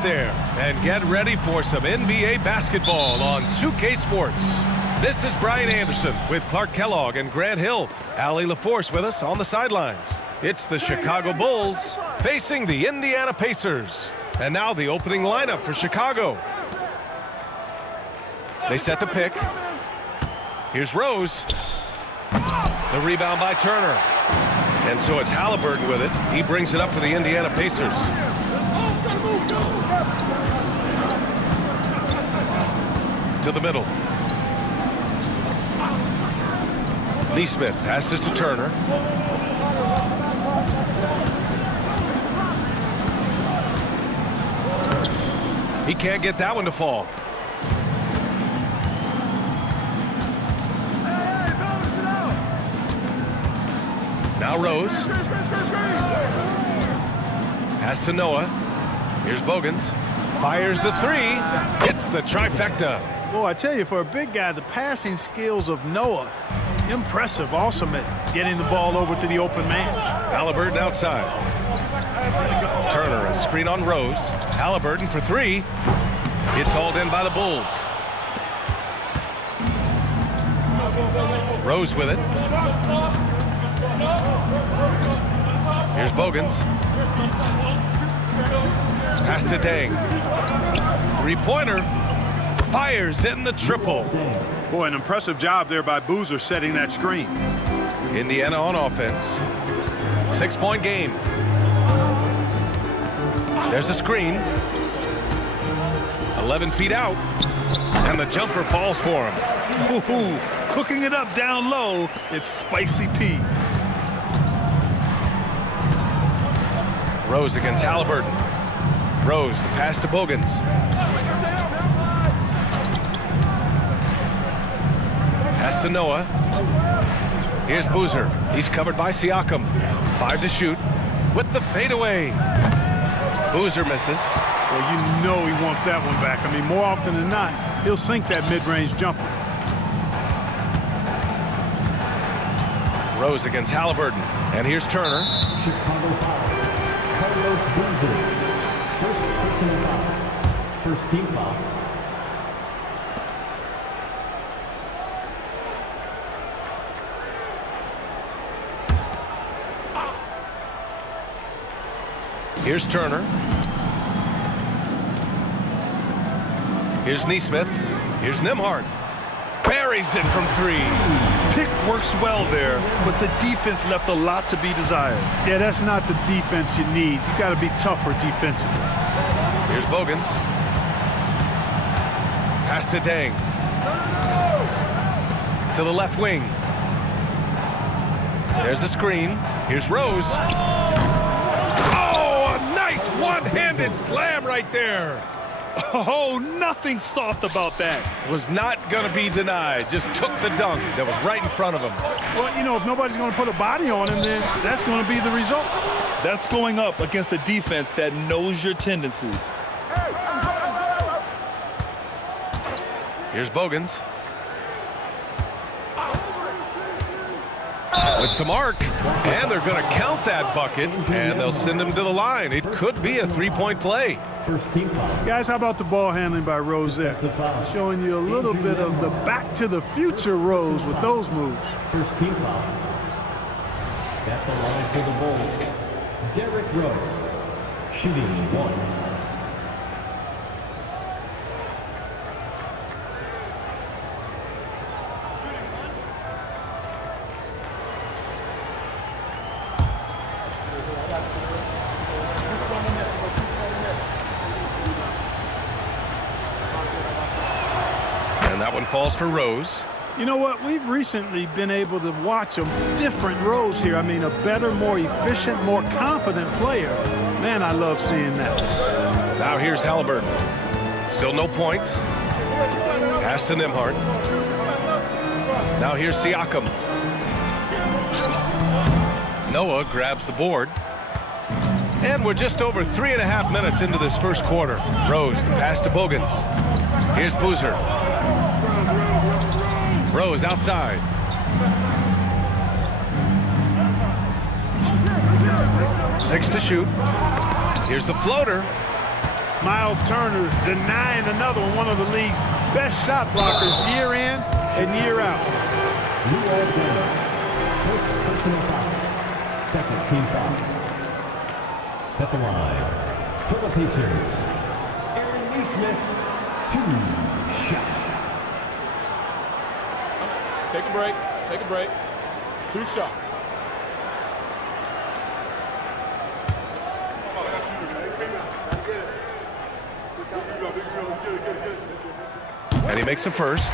out there and get ready for some NBA basketball on 2K Sports. This is Brian Anderson with Clark Kellogg and Grant Hill. Allie LaForce with us on the sidelines. It's the Chicago Bulls facing the Indiana Pacers. And now the opening lineup for Chicago. They set the pick. Here's Rose. The rebound by Turner. And so it's Halliburton with it. He brings it up for the Indiana Pacers. To the middle. Nesmith passes to Turner. He can't get that one to fall. Now Rose. Pass to Noah. Here's Bogans. Fires the three. Hits the trifecta. Boy, I tell you, for a big guy, the passing skills of Noah, impressive, awesome at getting the ball over to the open man. Halliburton outside. Turner, a screen on Rose. Halliburton for three. It's hauled in by the Bulls. Rose with it. Here's Bogans. Pass to Dang. Three-pointer. Fires in the triple. Boy, an impressive job there by Boozer setting that screen. Indiana on offense. 6-point game. There's a screen. 11 feet out. And the jumper falls for him. Ooh, cooking it up down low, it's Spicy P. Rose against Halliburton. Rose, the pass to Bogans. Pass to Noah. Here's Boozer. He's covered by Siakam. 5 to shoot with the fadeaway. Boozer misses. Well, you know he wants that one back. I mean, more often than not, he'll sink that mid-range jumper. Rose against Halliburton. And here's Turner. Chicago foul. Carlos Boozer. First personal foul. First team foul. Here's Turner. Here's Nesmith. Here's Nembhard. Buries it from three. Pick works well there, but the defense left a lot to be desired. Yeah, that's not the defense you need. You got to be tougher defensively. Here's Bogans. Pass to Dang. To the left wing. There's a screen. Here's Rose. Oh, a nice one-handed slam right there. Oh, nothing soft about that. Was not going to be denied. Just took the dunk that was right in front of him. Well, you know, if nobody's going to put a body on him, then that's going to be the result. That's going up against a defense that knows your tendencies. Here's Bogans. With some arc, and they're going to count that bucket, and they'll send him to the line. It could be a three-point play. First team foul. Guys, how about the ball handling by Rose there? Showing you a little bit of the back-to-the-future Rose with those moves. First team foul. At the line for the Bulls, Derrick Rose, shooting one. That one falls for Rose. You know what? We've recently been able to watch a different Rose here. I mean, a better, more efficient, more confident player. Man, I love seeing that. Now here's Halliburton. Still no points. Pass to Nembhard. Now here's Siakam. Noah grabs the board. And we're just over 3.5 minutes into this first quarter. Rose, the pass to Bogans. Here's Boozer. Rose outside. Six to shoot. Here's the floater. Miles Turner denying another one of the league's best shot blockers year in and year out. You are down. First personal foul. Second team foul. At the line, for the Pacers, Aaron Nesmith, 2 shots. Take a break. Take a break. 2 shots. And he makes a first.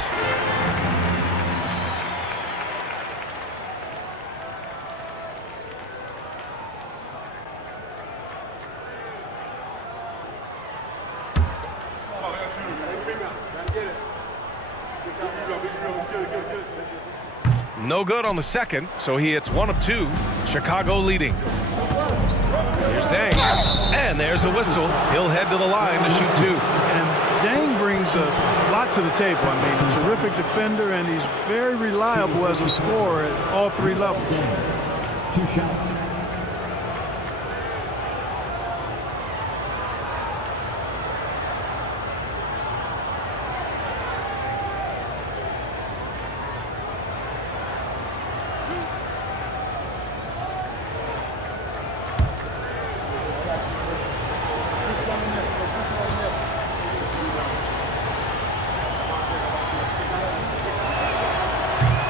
No good on the second, so he hits 1 of 2. Chicago leading. Here's Deng. And there's a whistle. He'll head to the line to shoot 2. And Deng brings a lot to the table. I mean, a terrific defender, and he's very reliable as a scorer at all 3 levels. 2 shots.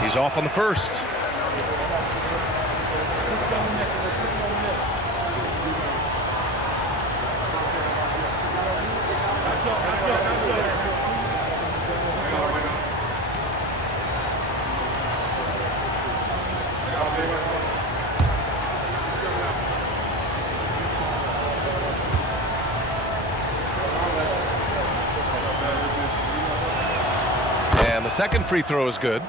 He's off on the first. And the second free throw is good.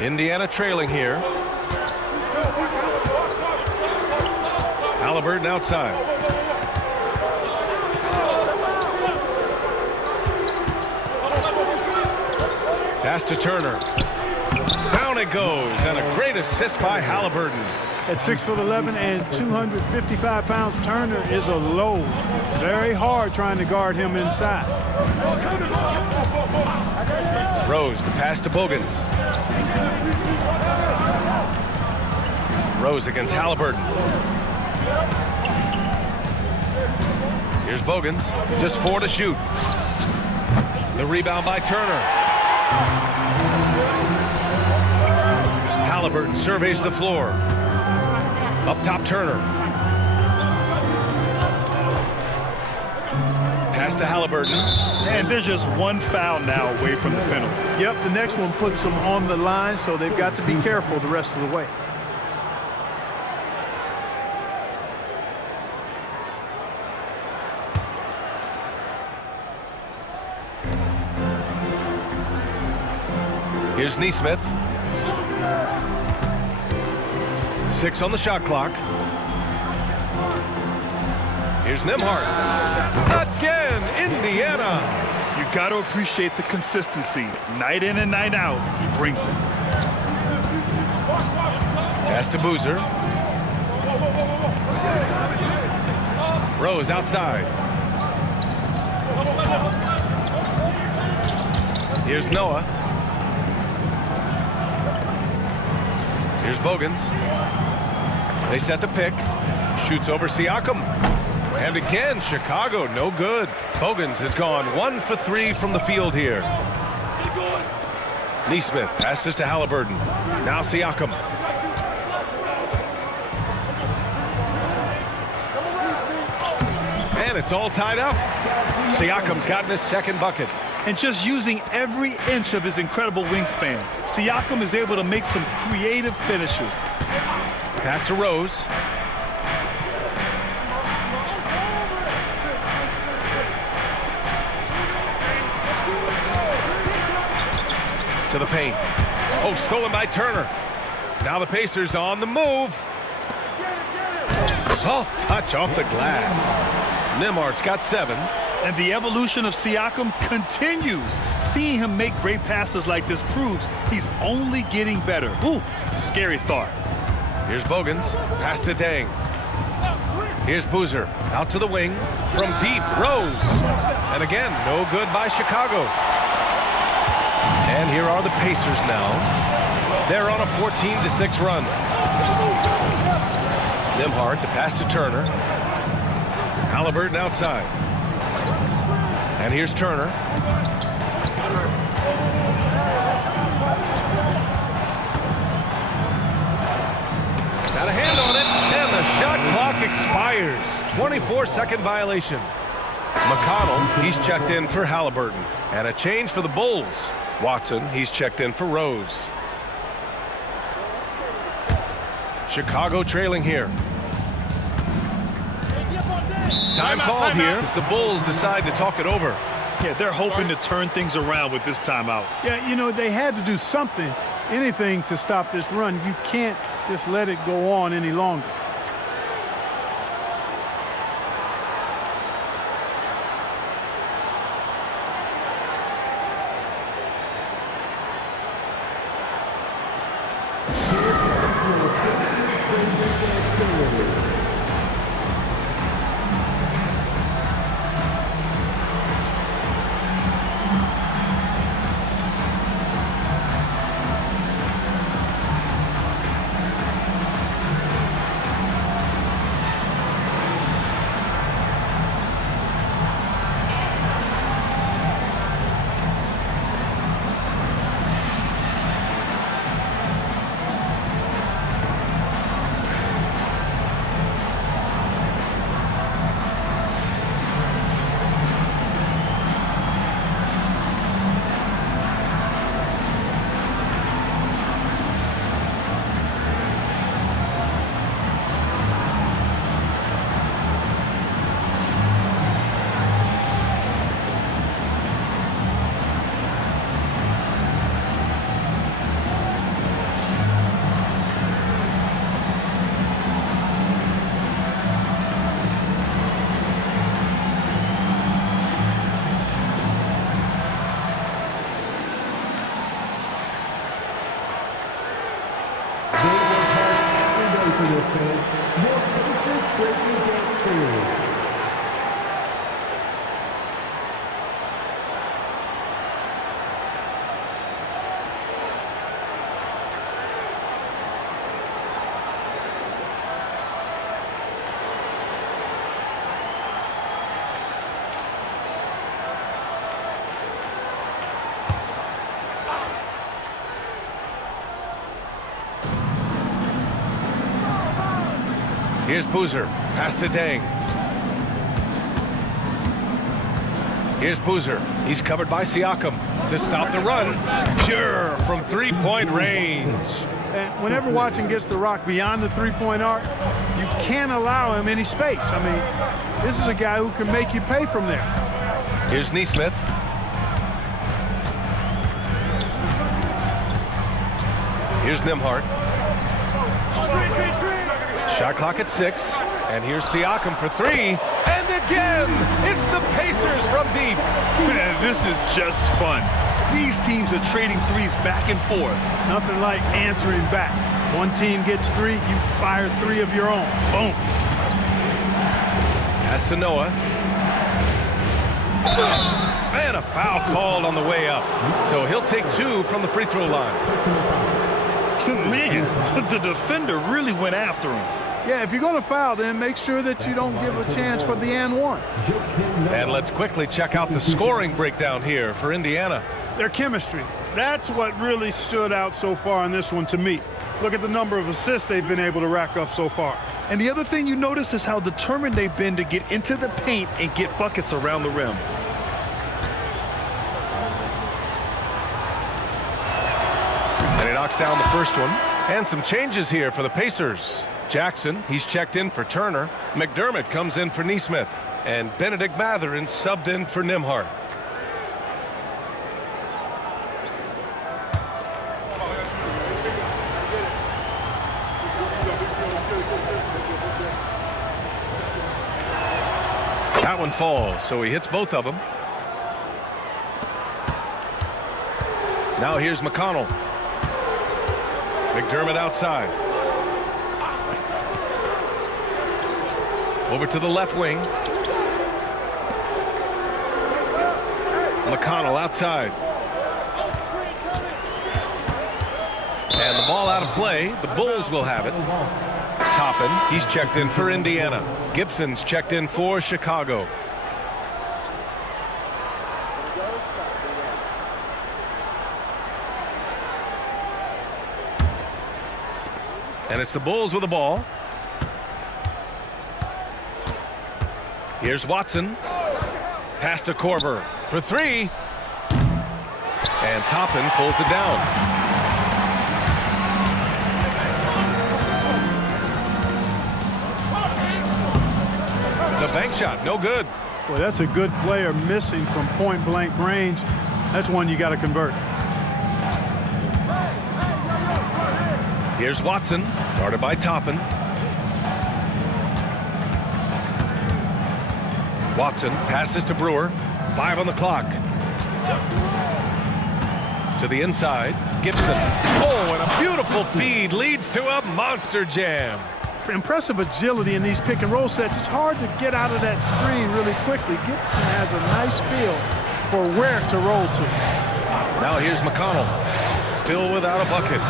Indiana trailing here. Haliburton outside. Pass to Turner. Down it goes, and a great assist by Haliburton. At 6'11" and 255 pounds, Turner is a load. Very hard trying to guard him inside. Rose, the pass to Bogans. Rose against Haliburton. Here's Bogans, just 4 to shoot. The rebound by Turner. Haliburton surveys the floor. Up top, Turner. Pass to Haliburton. And there's just 1 foul now away from the penalty. Yep, the next one puts them on the line, so they've got to be careful the rest of the way. Here's Nesmith. 6 on the shot clock. Here's Nembhard. Again, Indiana. You got to appreciate the consistency. Night in and night out, he brings it. Pass to Boozer. Rose outside. Here's Noah. Here's Bogans. They set the pick. Shoots over Siakam. And again, Chicago, no good. Bogans has gone 1 for 3 from the field here. Nesmith passes to Haliburton. Now Siakam. And it's all tied up. Siakam's gotten his second bucket. And just using every inch of his incredible wingspan, Siakam is able to make some creative finishes. Pass to Rose. To the paint. Oh, stolen by Turner. Now the Pacers on the move. Soft touch off the glass. Nembhard's got 7. And the evolution of Siakam continues. Seeing him make great passes like this proves he's only getting better. Ooh, scary thought. Here's Bogans. Pass to Deng. Here's Boozer out to the wing from deep. Rose. And again, no good by Chicago. And here are the Pacers now. They're on a 14-6 run. Nembhard, the pass to Turner. Halliburton outside. And here's Turner. Got a hand on it, and the shot clock expires. 24-second violation. McConnell, he's checked in for Halliburton. And a change for the Bulls. Watson, he's checked in for Rose. Chicago trailing here. Time called here. The Bulls decide to talk it over. Yeah, they're hoping to turn things around with this timeout. Yeah, you know, they had to do something, anything to stop this run. You can't just let it go on any longer. Here's Boozer. Pass to Deng. Here's Boozer. He's covered by Siakam to stop the run. Pure from three-point range. And whenever Watson gets the rock beyond the three-point arc, you can't allow him any space. I mean, this is a guy who can make you pay from there. Here's Nesmith. Here's Nembhard. Shot clock at 6. And here's Siakam for 3. And again, it's the Pacers from deep. Man, this is just fun. These teams are trading threes back and forth. Nothing like answering back. One team gets 3, you fire 3 of your own. Boom. Pass to Noah. And a foul called on the way up. So he'll take 2 from the free throw line. Man, the defender really went after him. Yeah, if you're going to foul, then make sure that you don't give a chance for the and one. And let's quickly check out the scoring breakdown here for Indiana. Their chemistry. That's what really stood out so far in this one to me. Look at the number of assists they've been able to rack up so far. And the other thing you notice is how determined they've been to get into the paint and get buckets around the rim. And he knocks down the first one. And some changes here for the Pacers. Jackson, he's checked in for Turner. McDermott comes in for Nesmith. And Benedict Mathurin subbed in for Nembhard. That one falls, so he hits both of them. Now here's McConnell. McDermott outside. Over to the left wing. McConnell outside. And the ball out of play. The Bulls will have it. Toppin, he's checked in for Indiana. Gibson's checked in for Chicago. And it's the Bulls with the ball. Here's Watson. Pass to Korver for three. And Toppin pulls it down. The bank shot, no good. Boy, that's a good player missing from point-blank range. That's one you got to convert. Here's Watson, guarded by Toppin. Watson passes to Brewer. 5 on the clock. To the inside, Gibson. Oh, and a beautiful feed leads to a monster jam. Impressive agility in these pick-and-roll sets. It's hard to get out of that screen really quickly. Gibson has a nice feel for where to roll to. Now here's McConnell. Still without a bucket.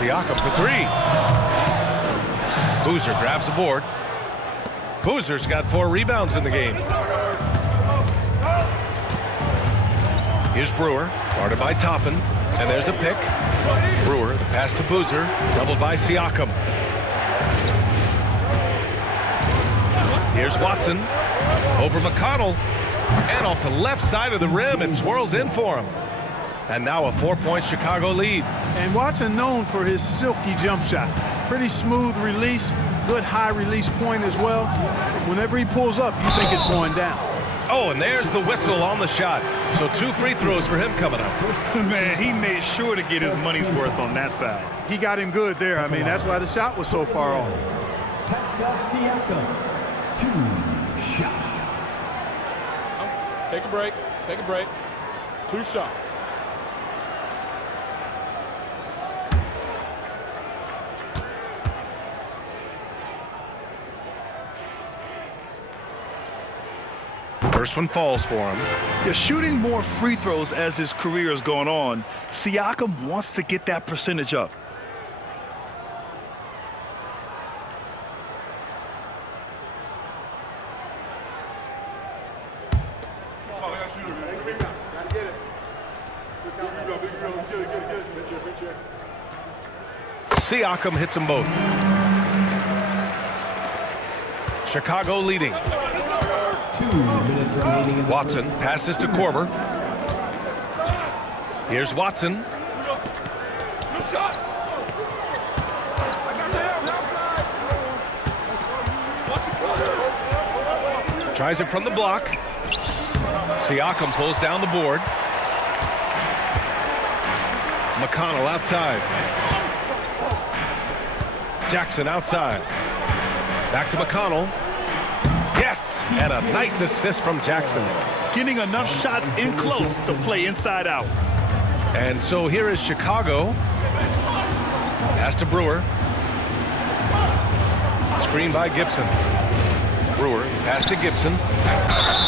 Siakam for three. Boozer grabs the board. Boozer's got 4 rebounds in the game. Here's Brewer, guarded by Toppin, and there's a pick. Brewer, the pass to Boozer, doubled by Siakam. Here's Watson, over McConnell, and off the left side of the rim, it swirls in for him. And now a 4-point Chicago lead. And Watson known for his silky jump shot. Pretty smooth release, good high release point as well. Whenever he pulls up, you think it's going down. Oh, and there's the whistle on the shot. So 2 free throws for him coming up. Man, he made sure to get his money's worth on that foul. He got him good there. I mean, that's why the shot was so far off. Pascal Siakam, 2 shots. Take a break. Take a break. 2 shots. First one falls for him. Yeah, shooting more free throws as his career is going on, Siakam wants to get that percentage up. Siakam hits them both. Chicago leading. 2 minutes remaining in the Watson passes to Korver. Here's Watson. Tries it from the block. Siakam pulls down the board. McConnell outside. Jackson outside. Back to McConnell. Yes, and a nice assist from Jackson. Getting enough shots in close to play inside out. And so here is Chicago. Pass to Brewer. Screen by Gibson. Brewer, pass to Gibson.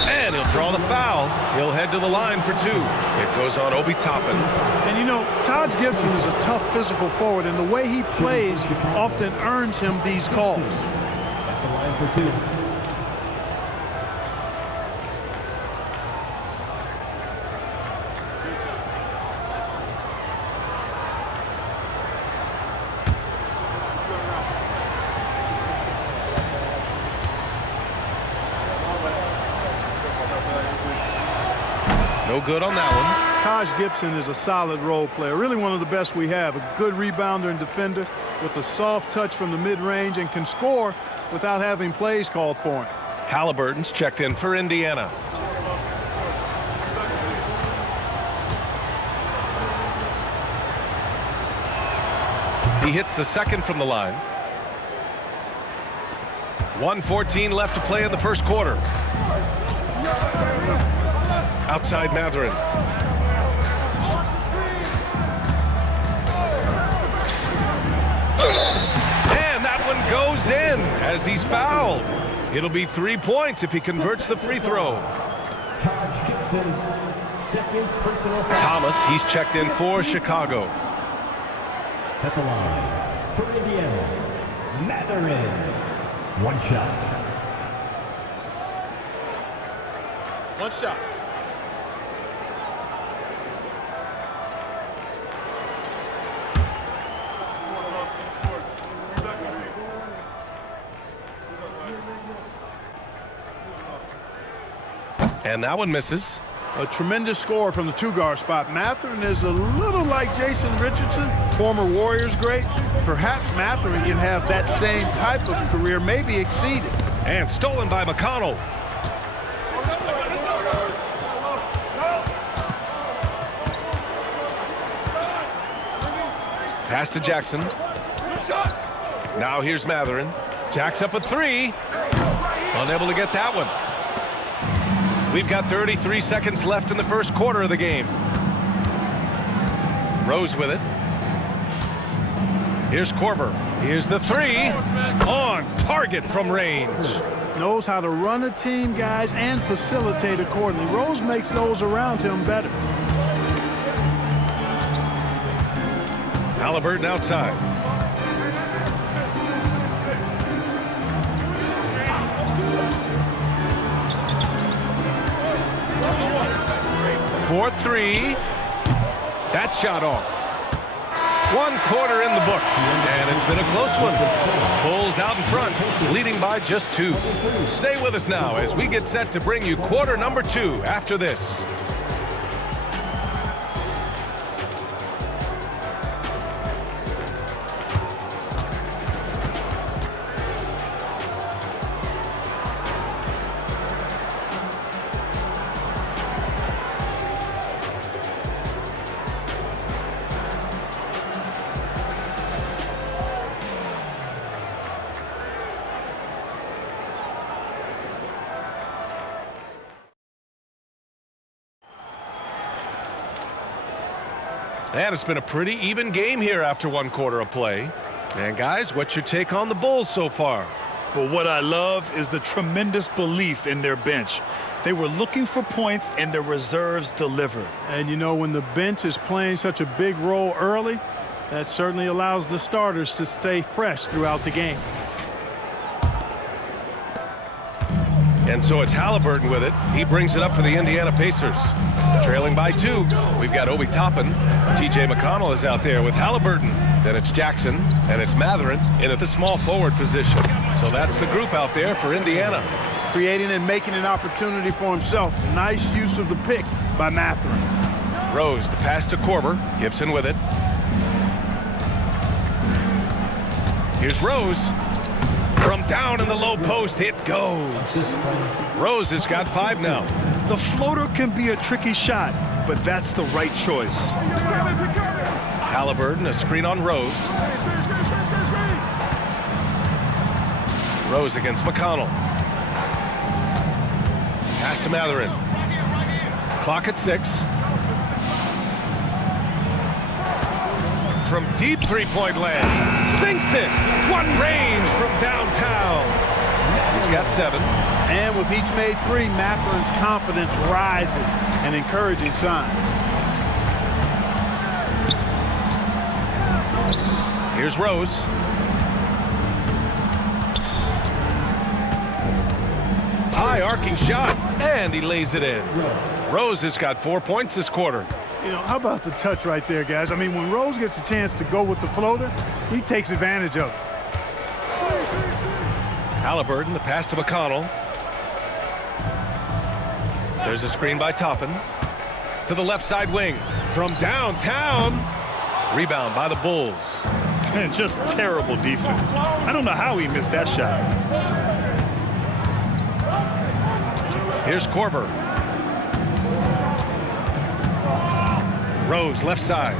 And he'll draw the foul. He'll head to the line for 2. It goes on Obi Toppin. And you know, Taj Gibson is a tough physical forward, and the way he plays often earns him these calls. At the line for 2. No good on that one. Taj Gibson is a solid role player, really one of the best we have. A good rebounder and defender with a soft touch from the mid-range and can score without having plays called for him. Halliburton's checked in for Indiana. He hits the second from the line. 1:14 left to play in the first quarter. Outside Mathurin. And that one goes in as he's fouled. It'll be 3 points if he converts the free throw. Taj Gibson, second personal foul. Thomas, he's checked in for Chicago. At the line for Indiana, Mathurin. One shot. One shot. And that one misses. A tremendous score from the two-guard spot. Mathurin is a little like Jason Richardson, former Warriors great. Perhaps Mathurin can have that same type of career, maybe exceed it. And stolen by McConnell. Pass to Jackson. Now here's Mathurin. Jacks up a three. Unable to get that one. We've got 33 seconds left in the first quarter of the game. Rose with it. Here's Korver. Here's the three. On target from range. Knows how to run a team, guys, and facilitate accordingly. Rose makes those around him better. Halliburton outside. For three. That shot off. 1 quarter in the books, and it's been a close one. Bulls out in front, leading by just 2. Stay with us now as we get set to bring you quarter number 2 after this. And it's been a pretty even game here after 1 quarter of play. And guys, what's your take on the Bulls so far? Well, what I love is the tremendous belief in their bench. They were looking for points, and their reserves delivered. And you know, when the bench is playing such a big role early, that certainly allows the starters to stay fresh throughout the game. And so it's Halliburton with it. He brings it up for the Indiana Pacers. Trailing by 2. We've got Obi Toppin. T.J. McConnell is out there with Halliburton. Then it's Jackson, and it's Mathurin in at the small forward position. So that's the group out there for Indiana. Creating and making an opportunity for himself. Nice use of the pick by Mathurin. Rose, the pass to Korver. Gibson with it. Here's Rose. From down in the low post, it goes. Rose has got 5 now. The floater can be a tricky shot, but that's the right choice. Halliburton, a screen on Rose. Rose against McConnell. Pass to Mathurin. Clock at 6. From deep three-point land. Sinks it. One range from downtown. He's got 7. And with each made 3, Mathurin's confidence rises. An encouraging sign. Here's Rose. High arcing shot, and he lays it in. Rose has got 4 points this quarter. You know, how about the touch right there, guys? I mean, when Rose gets a chance to go with the floater, he takes advantage of it. Halliburton, the pass to McConnell. There's a screen by Toppin. To the left side wing. From downtown. Rebound by the Bulls. And just terrible defense. I don't know how he missed that shot. Here's Korver. Rose, left side.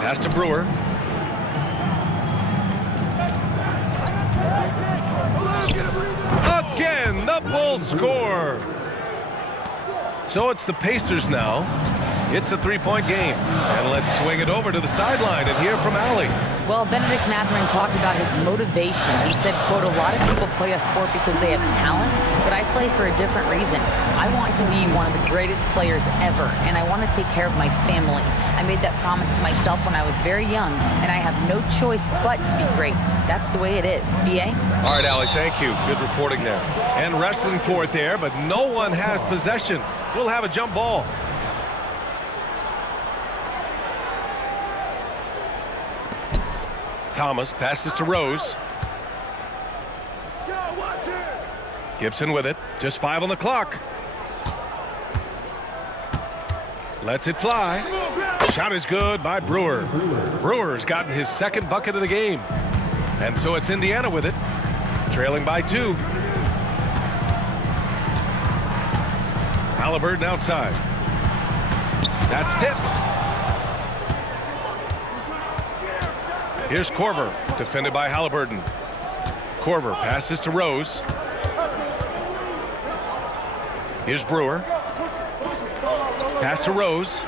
Pass to Brewer. Again, the Bulls score. So it's the Pacers now. It's a 3-point game. And let's swing it over to the sideline and hear from Allie. Well, Benedict Mathurin talked about his motivation. He said, quote, "A lot of people play a sport because they have talent, but I play for a different reason. I want to be one of the greatest players ever, and I want to take care of my family. I made that promise to myself when I was very young, and I have no choice but to be great. That's the way it is." B.A.? All right, Allie, thank you. Good reporting there. And wrestling for it there, but no one has possession. We'll have a jump ball. Thomas passes to Rose. Gibson with it. Just 5 on the clock. Lets it fly. Shot is good by Brewer. Brewer's gotten his second bucket of the game. And so it's Indiana with it. Trailing by 2. Halliburton outside. That's tipped. Here's Korver, defended by Halliburton. Korver passes to Rose. Here's Brewer. Pass to Rose.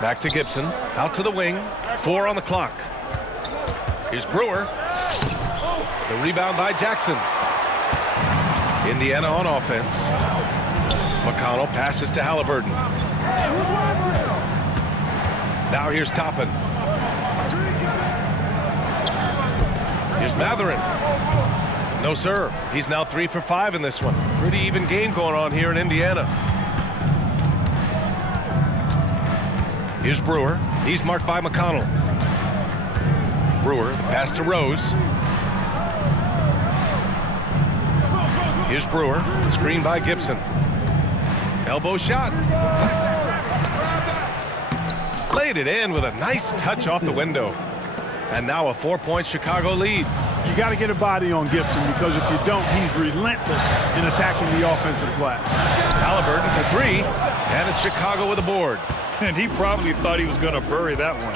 Back to Gibson. Out to the wing. 4 on the clock. Here's Brewer. The rebound by Jackson. Indiana on offense. McConnell passes to Halliburton. Now here's Toppin. Here's Mathurin. No, sir. He's now 3 for 5 in this one. Pretty even game going on here in Indiana. Here's Brewer. He's marked by McConnell. Brewer, the pass to Rose. Here's Brewer. Screen by Gibson. Elbow shot. Laid it in with a nice touch off the window. And now a 4-point Chicago lead. You got to get a body on Gibson, because if you don't, he's relentless in attacking the offensive glass. Halliburton for 3, and it's Chicago with a board. And he probably thought he was going to bury that one.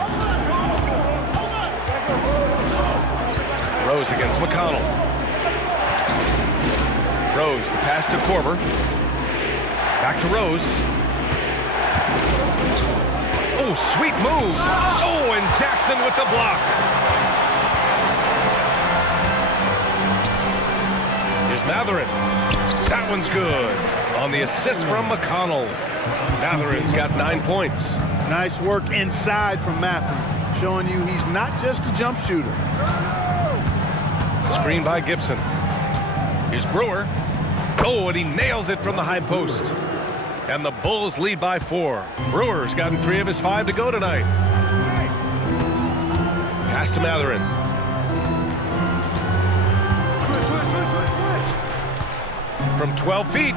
Rose against McConnell. Rose, the pass to Korver. Back to Rose. Oh, sweet move. Oh, and Jackson with the block. Here's Mathurin. That one's good. On the assist from McConnell. Mathurin's got 9 points. Nice work inside from Mathurin, showing you he's not just a jump shooter. Screen by Gibson. Here's Brewer. Oh, and he nails it from the high post. And the Bulls lead by 4. Brewer's gotten 3 of his 5 to go tonight. Pass to Mathurin. From 12 feet.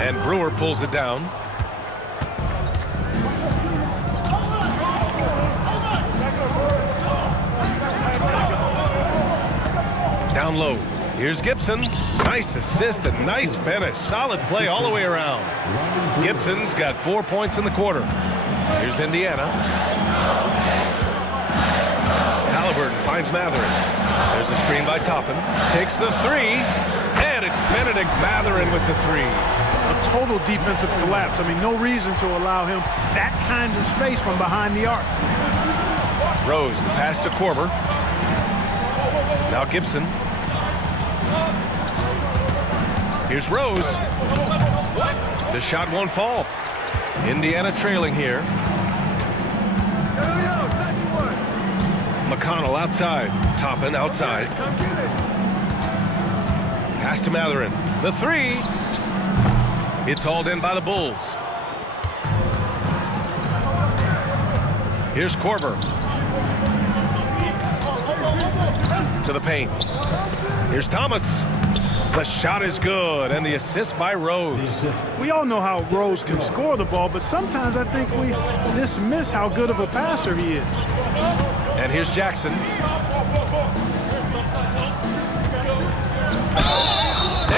And Brewer pulls it down. Down low. Here's Gibson. Nice assist and nice finish. Solid play all the way around. Gibson's got 4 points in the quarter. Here's Indiana. Halliburton finds Mathurin. There's a screen by Toppin. Takes the 3. And it's Benedict Mathurin with the 3. A total defensive collapse. I mean, no reason to allow him that kind of space from behind the arc. Rose, the pass to Korver. Now Gibson. Here's Rose. The shot won't fall. Indiana trailing here. McConnell outside. Toppin outside. Pass to Mathurin. The 3. It's hauled in by the Bulls. Here's Korver. To the paint. Here's Thomas. The shot is good, and the assist by Rose. We all know how Rose can score the ball, but sometimes I think we dismiss how good of a passer he is. And here's Jackson.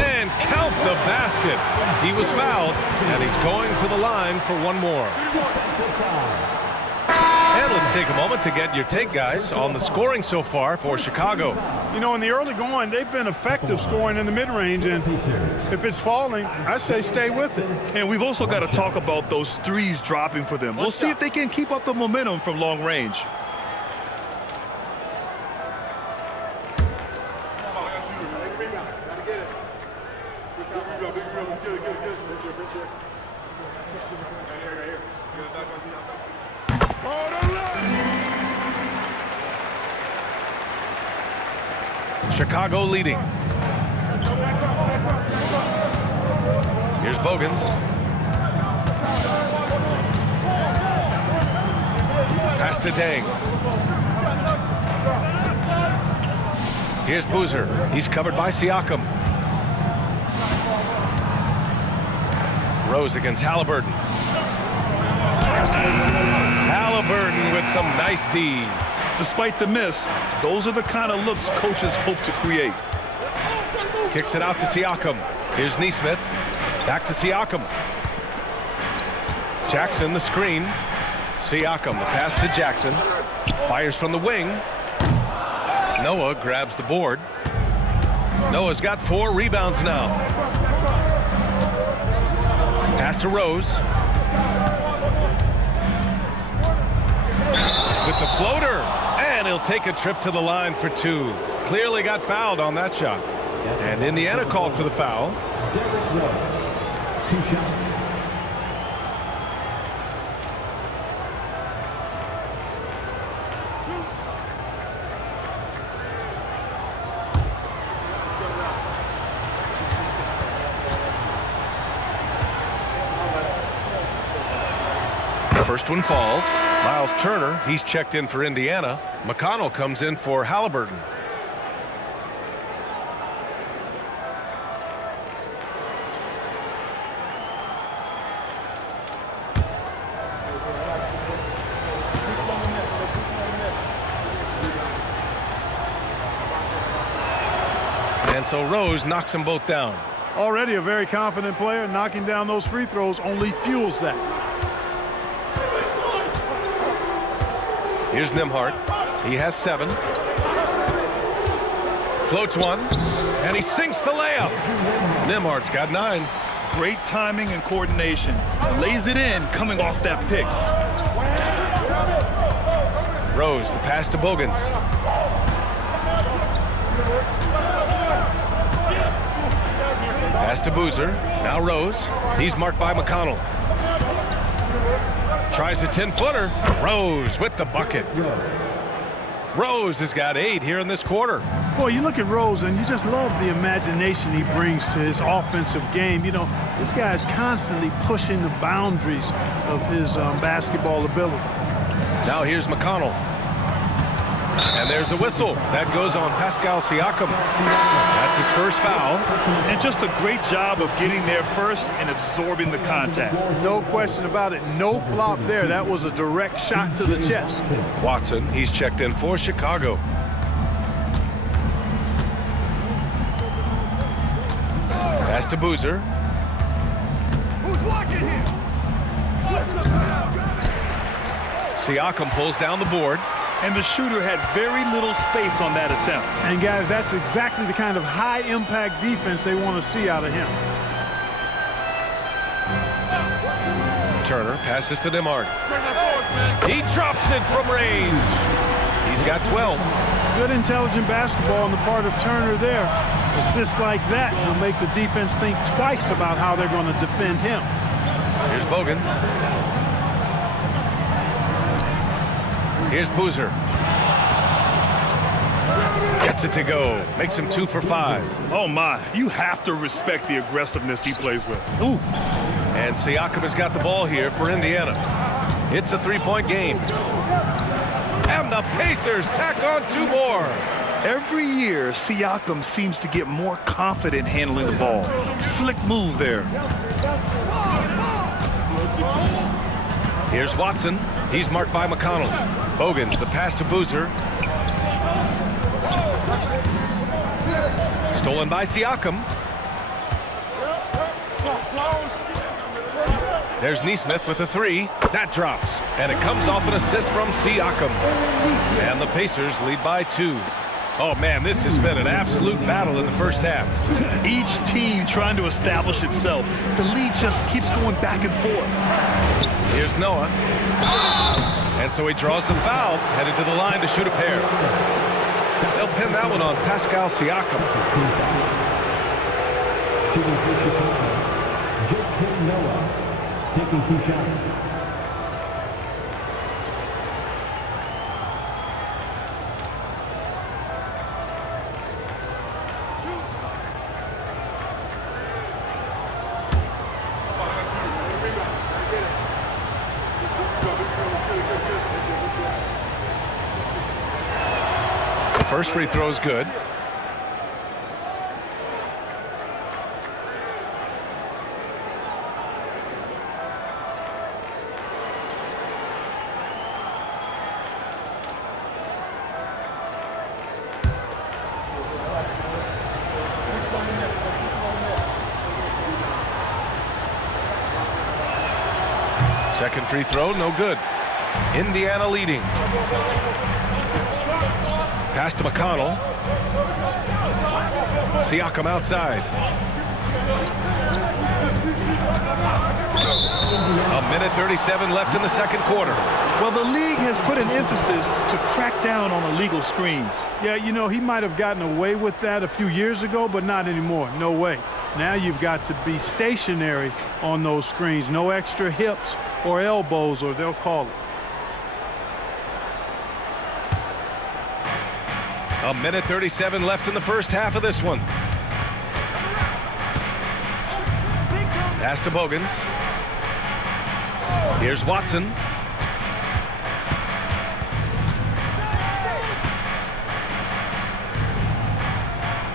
And count the basket. He was fouled, and he's going to the line for one more. And let's take a moment to get your take, guys, on the scoring so far for Chicago. You know, in the early going, they've been effective scoring in the mid-range, and if it's falling, I say stay with it. And we've also got to talk about those threes dropping for them. We'll see if they can keep up the momentum from long range. Chicago leading. Here's Bogans. Pass to Deng. Here's Boozer. He's covered by Siakam. Rose against Halliburton. Halliburton with some nice D. Despite the miss, those are the kind of looks coaches hope to create. Kicks it out to Siakam. Here's Nesmith. Back to Siakam. Jackson the screen. Siakam the pass to Jackson. Fires from the wing. Noah grabs the board. Noah's got 4 rebounds now. Pass to Rose. With the floater. And he'll take a trip to the line for 2. Clearly got fouled on that shot. And Indiana called for the foul. Derrick Rose, 2 shots. First one falls. Miles Turner, he's checked in for Indiana. McConnell comes in for Halliburton. And so Rose knocks them both down. Already a very confident player. Knocking down those free throws only fuels that. Here's Nembhard. He has 7. Floats one, and he sinks the layup. Nembhard's got 9. Great timing and coordination. Lays it in coming off that pick. Rose, the pass to Bogans. Pass to Boozer. Now Rose. He's marked by McConnell. Tries a 10-footer. Rose with the bucket. Rose has got 8 here in this quarter. Boy, you look at Rose and you just love the imagination he brings to his offensive game. You know, this guy is constantly pushing the boundaries of his basketball ability. Now here's McConnell. And there's a whistle. That goes on Pascal Siakam. That's his first foul. And just a great job of getting there first and absorbing the contact. No question about it. No flop there. That was a direct shot to the chest. Watson, he's checked in for Chicago. Pass to Boozer. Who's watching here? Siakam pulls down the board. And the shooter had very little space on that attempt. And guys, that's exactly the kind of high-impact defense they want to see out of him. Turner passes to Nembhard. He drops it from range. He's got 12. Good intelligent basketball on the part of Turner there. Assists like that will make the defense think twice about how they're going to defend him. Here's Bogans. Here's Boozer. Gets it to go. Makes him 2 for 5. Oh, my. You have to respect the aggressiveness he plays with. Ooh. And Siakam has got the ball here for Indiana. It's a 3-point game. And the Pacers tack on 2 more. Every year, Siakam seems to get more confident handling the ball. Slick move there. Here's Watson. He's marked by McConnell. Bogans, the pass to Boozer. Stolen by Siakam. There's Neesmith with a three. That drops, and it comes off an assist from Siakam. And the Pacers lead by 2. Oh, man, this has been an absolute battle in the first half. Each team trying to establish itself. The lead just keeps going back and forth. Here's Noah. And so he draws the foul, headed to the line to shoot a pair. They'll pin that one on Pascal Siakam. Shooting for Chicago, Joakim Noah, taking 2 shots. First free throw is good. Second free throw, no good. Indiana leading. Pass to McConnell. Siakam outside. A minute 37 left in the second quarter. Well, the league has put an emphasis to crack down on illegal screens. Yeah, you know, he might have gotten away with that a few years ago, but not anymore. No way. Now you've got to be stationary on those screens. No extra hips or elbows, or they'll call it. A minute 37 left in the first half of this one. Pass to Bogans. Here's Watson.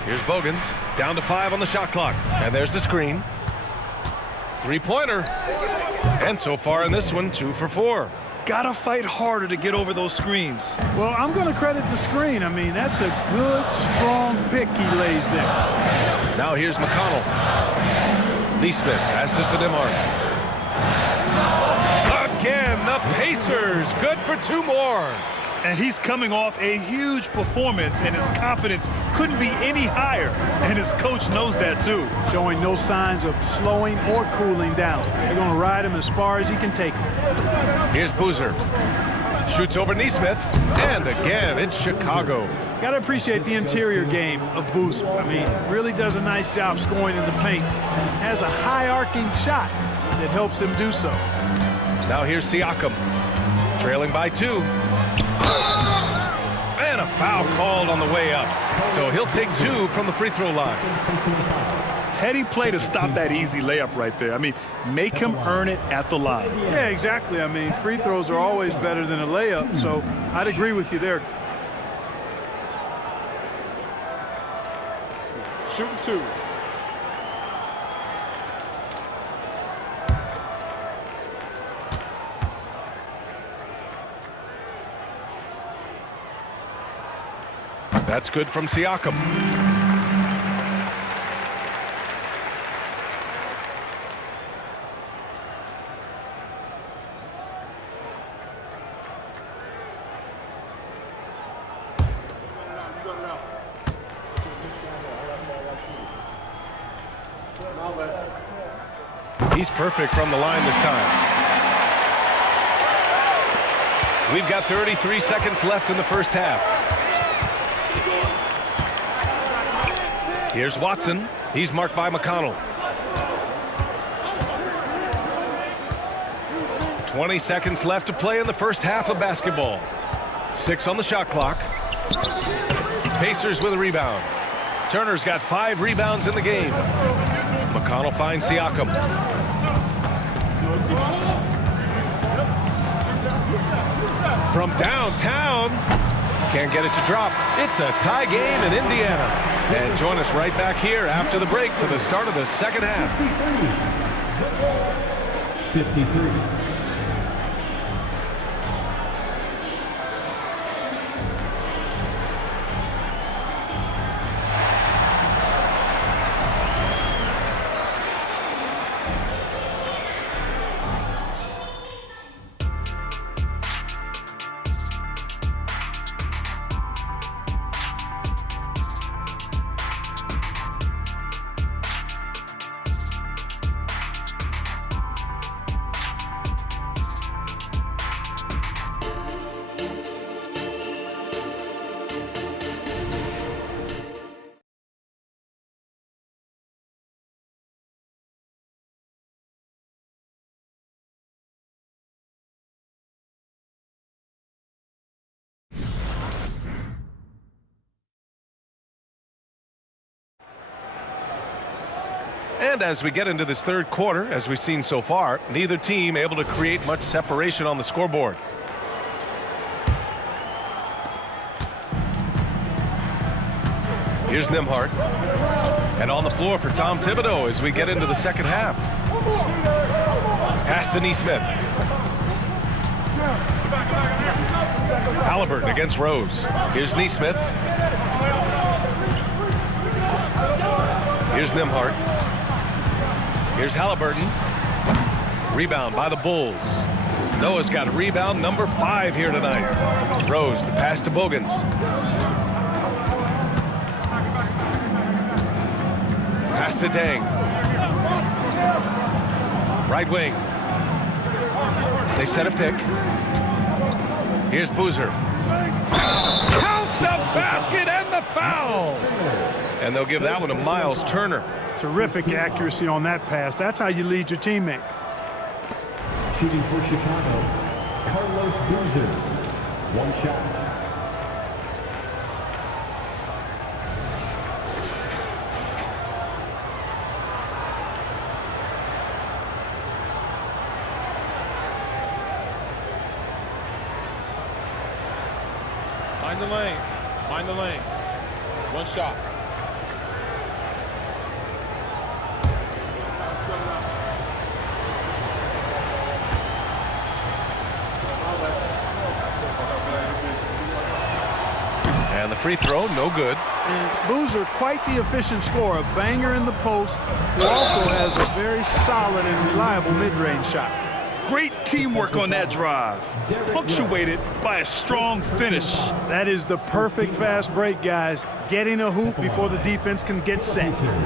Here's Bogans. Down to 5 on the shot clock. And there's the screen. Three-pointer. And so far in this one, 2 for 4. Gotta fight harder to get over those screens. Well, I'm going to credit the screen. I mean, that's a good, strong pick he lays there. Now here's McConnell. Neesmith passes to DeMar. Again, the Pacers. Good for 2 more. And he's coming off a huge performance, and his confidence couldn't be any higher. And his coach knows that, too. Showing no signs of slowing or cooling down. They're going to ride him as far as he can take him. Here's Boozer. Shoots over Neesmith. And again, it's Chicago. Got to appreciate the interior game of Boozer. I mean, really does a nice job scoring in the paint. Has a high-arcing shot that helps him do so. Now here's Siakam. Trailing by 2. And a foul called on the way up. So he'll take 2 from the free throw line. Heady play to stop that easy layup right there. I mean, make him earn it at the line. Yeah, exactly. I mean, free throws are always better than a layup, so I'd agree with you there. Shooting 2. That's good from Siakam. He's perfect from the line this time. We've got 33 seconds left in the first half. Here's Watson. He's marked by McConnell. 20 seconds left to play in the first half of basketball. 6 on the shot clock. Pacers with a rebound. Turner's got 5 rebounds in the game. McConnell finds Siakam. From downtown. Can't get it to drop. It's a tie game in Indiana. And join us right back here after the break for the start of the second half. 53. And as we get into this third quarter, as we've seen so far, neither team able to create much separation on the scoreboard. Here's Nembhard. And on the floor for Tom Thibodeau as we get into the second half. Pass to Nesmith. Halliburton against Rose. Here's Nesmith. Here's Nembhard. Here's Halliburton. Rebound by the Bulls. Noah's got rebound number 5 here tonight. Rose, the pass to Bogans. Pass to Deng. Right wing. They set a pick. Here's Boozer. Count the basket and the foul! And they'll give that one to Miles Turner. Terrific accuracy on that pass. That's how you lead your teammate. Shooting for Chicago, Carlos Boozer. One shot. Mind the lanes. Mind the lanes. One shot. And the free throw, no good. And Boozer, quite the efficient scorer. A banger in the post, who also has a very solid and reliable mid-range shot. Great teamwork on that drive, punctuated by a strong finish. That is the perfect fast break, guys. Getting a hoop before the defense can get set. Aaron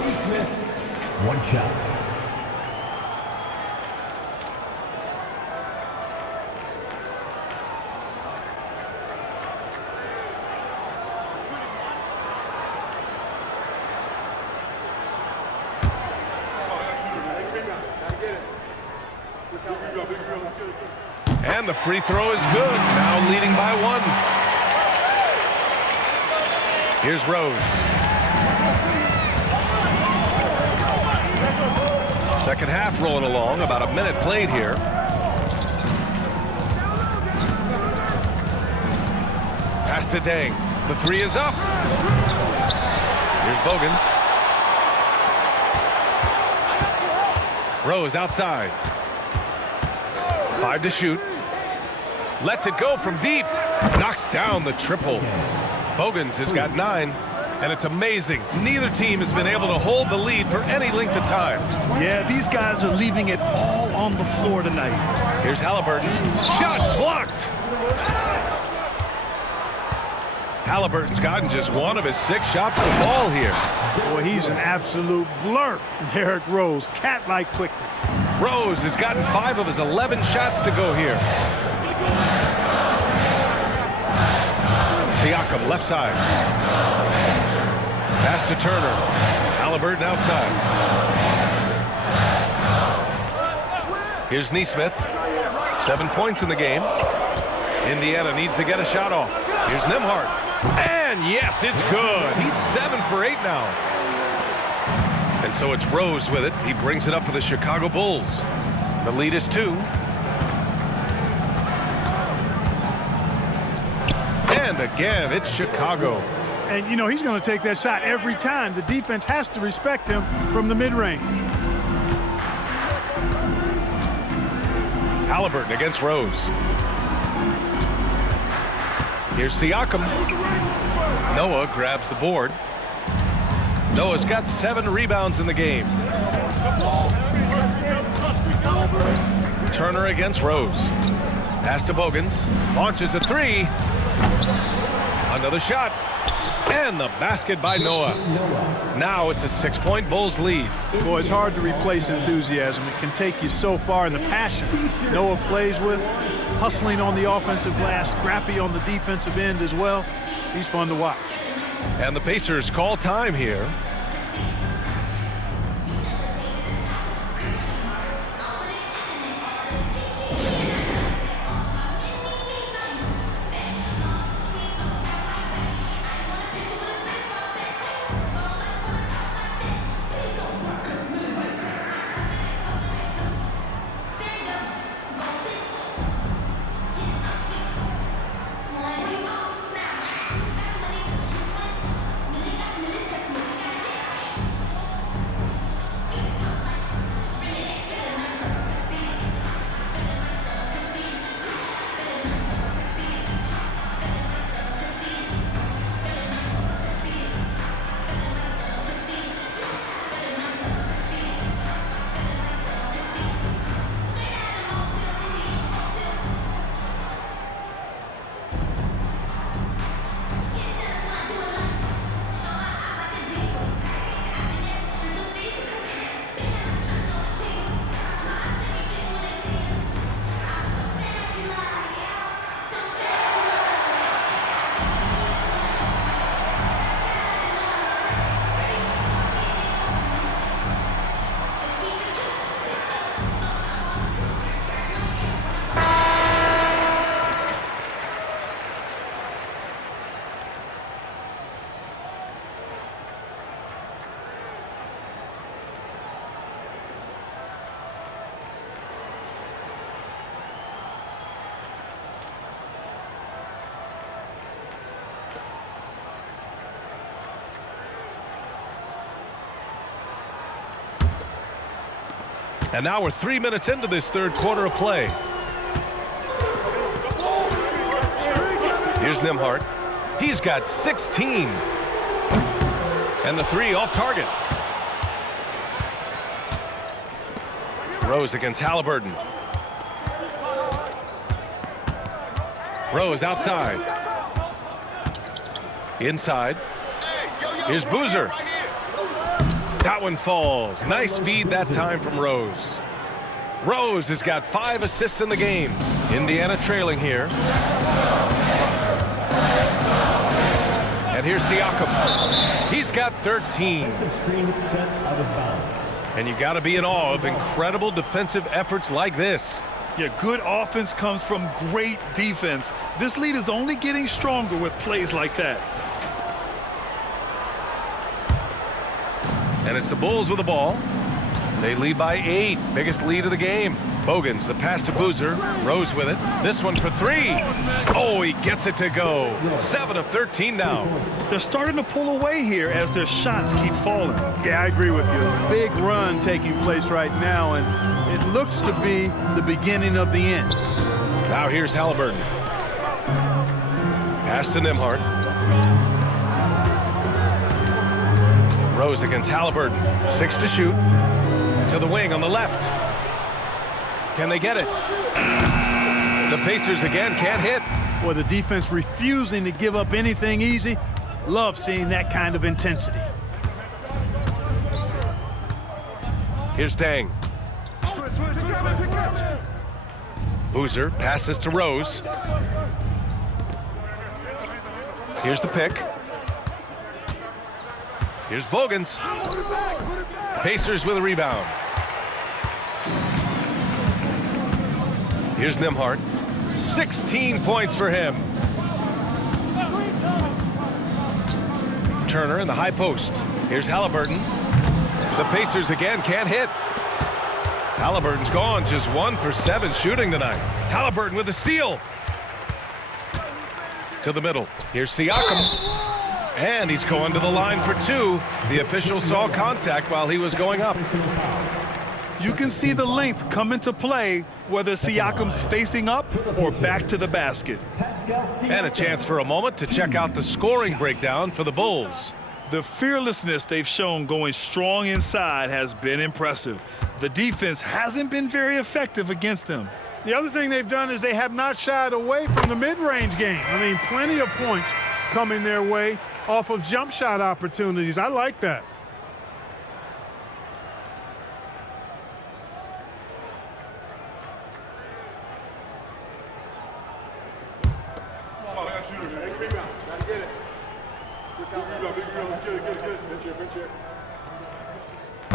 Nesmith. One shot. And the free throw is good. Now leading by 1. Here's Rose. Second half rolling along. About a minute played here. Pass to Deng. The 3 is up. Here's Bogans. Rose outside. 5 to shoot. Lets it go from deep. Knocks down the triple. Bogans has got 9. And it's amazing. Neither team has been able to hold the lead for any length of time. Yeah, these guys are leaving it all on the floor tonight. Here's Halliburton. Shot blocked. Halliburton's gotten just 1 of his 6 shots to fall here. Boy, he's an absolute blur. Derrick Rose, cat-like quickness. Rose has gotten 5 of his 11 shots to go here. Siakam left side. Pass to Turner. Halliburton outside. Here's Nesmith. 7 points in the game. Indiana needs to get a shot off. Here's Nembhard. And yes, it's good. He's 7 for 8 now. And so it's Rose with it. He brings it up for the Chicago Bulls. The lead is 2. And again, it's Chicago. And, you know, he's going to take that shot every time. The defense has to respect him from the mid-range. Halliburton against Rose. Here's Siakam. Noah grabs the board. Noah's got 7 rebounds in the game. Turner against Rose. Pass to Bogans. Launches a 3. Another shot. And the basket by Noah. Now it's a 6-point Bulls lead. Boy, it's hard to replace enthusiasm. It can take you so far, and the passion Noah plays with, hustling on the offensive glass, scrappy on the defensive end as well. He's fun to watch. And the Pacers call time here. And now we're 3 minutes into this third quarter of play. Here's Nembhard. He's got 16. And the three off target. Rose against Halliburton. Rose outside. Inside. Here's Boozer. That one falls. Nice feed that time from Rose. Rose has got 5 assists in the game. Indiana trailing here. And here's Siakam. He's got 13. And you got to be in awe of incredible defensive efforts like this. Yeah, good offense comes from great defense. This lead is only getting stronger with plays like that. And it's the Bulls with the ball. They lead by 8. Biggest lead of the game. Bogans, the pass to Boozer. Rose with it. This one for 3. Oh, he gets it to go. 7 of 13 now. They're starting to pull away here as their shots keep falling. Yeah, I agree with you. Big run taking place right now, and it looks to be the beginning of the end. Now here's Halliburton. Pass to Nembhard. Rose against Halliburton. 6 to shoot. To the wing on the left. Can they get it? The Pacers again can't hit. Boy, the defense refusing to give up anything easy. Love seeing that kind of intensity. Here's Dang. Boozer passes to Rose. Here's the pick. Here's Bogans. Pacers with a rebound. Here's Nembhard. 16 points for him. Turner in the high post. Here's Halliburton. The Pacers again can't hit. Halliburton's gone, just 1 for 7 shooting tonight. Halliburton with the steal. To the middle. Here's Siakam. And he's going to the line for 2. The official saw contact while he was going up. You can see the length come into play whether Siakam's facing up or back to the basket. And a chance for a moment to check out the scoring breakdown for the Bulls. The fearlessness they've shown going strong inside has been impressive. The defense hasn't been very effective against them. The other thing they've done is they have not shied away from the mid-range game. I mean, plenty of points coming their way off of jump shot opportunities. I like that.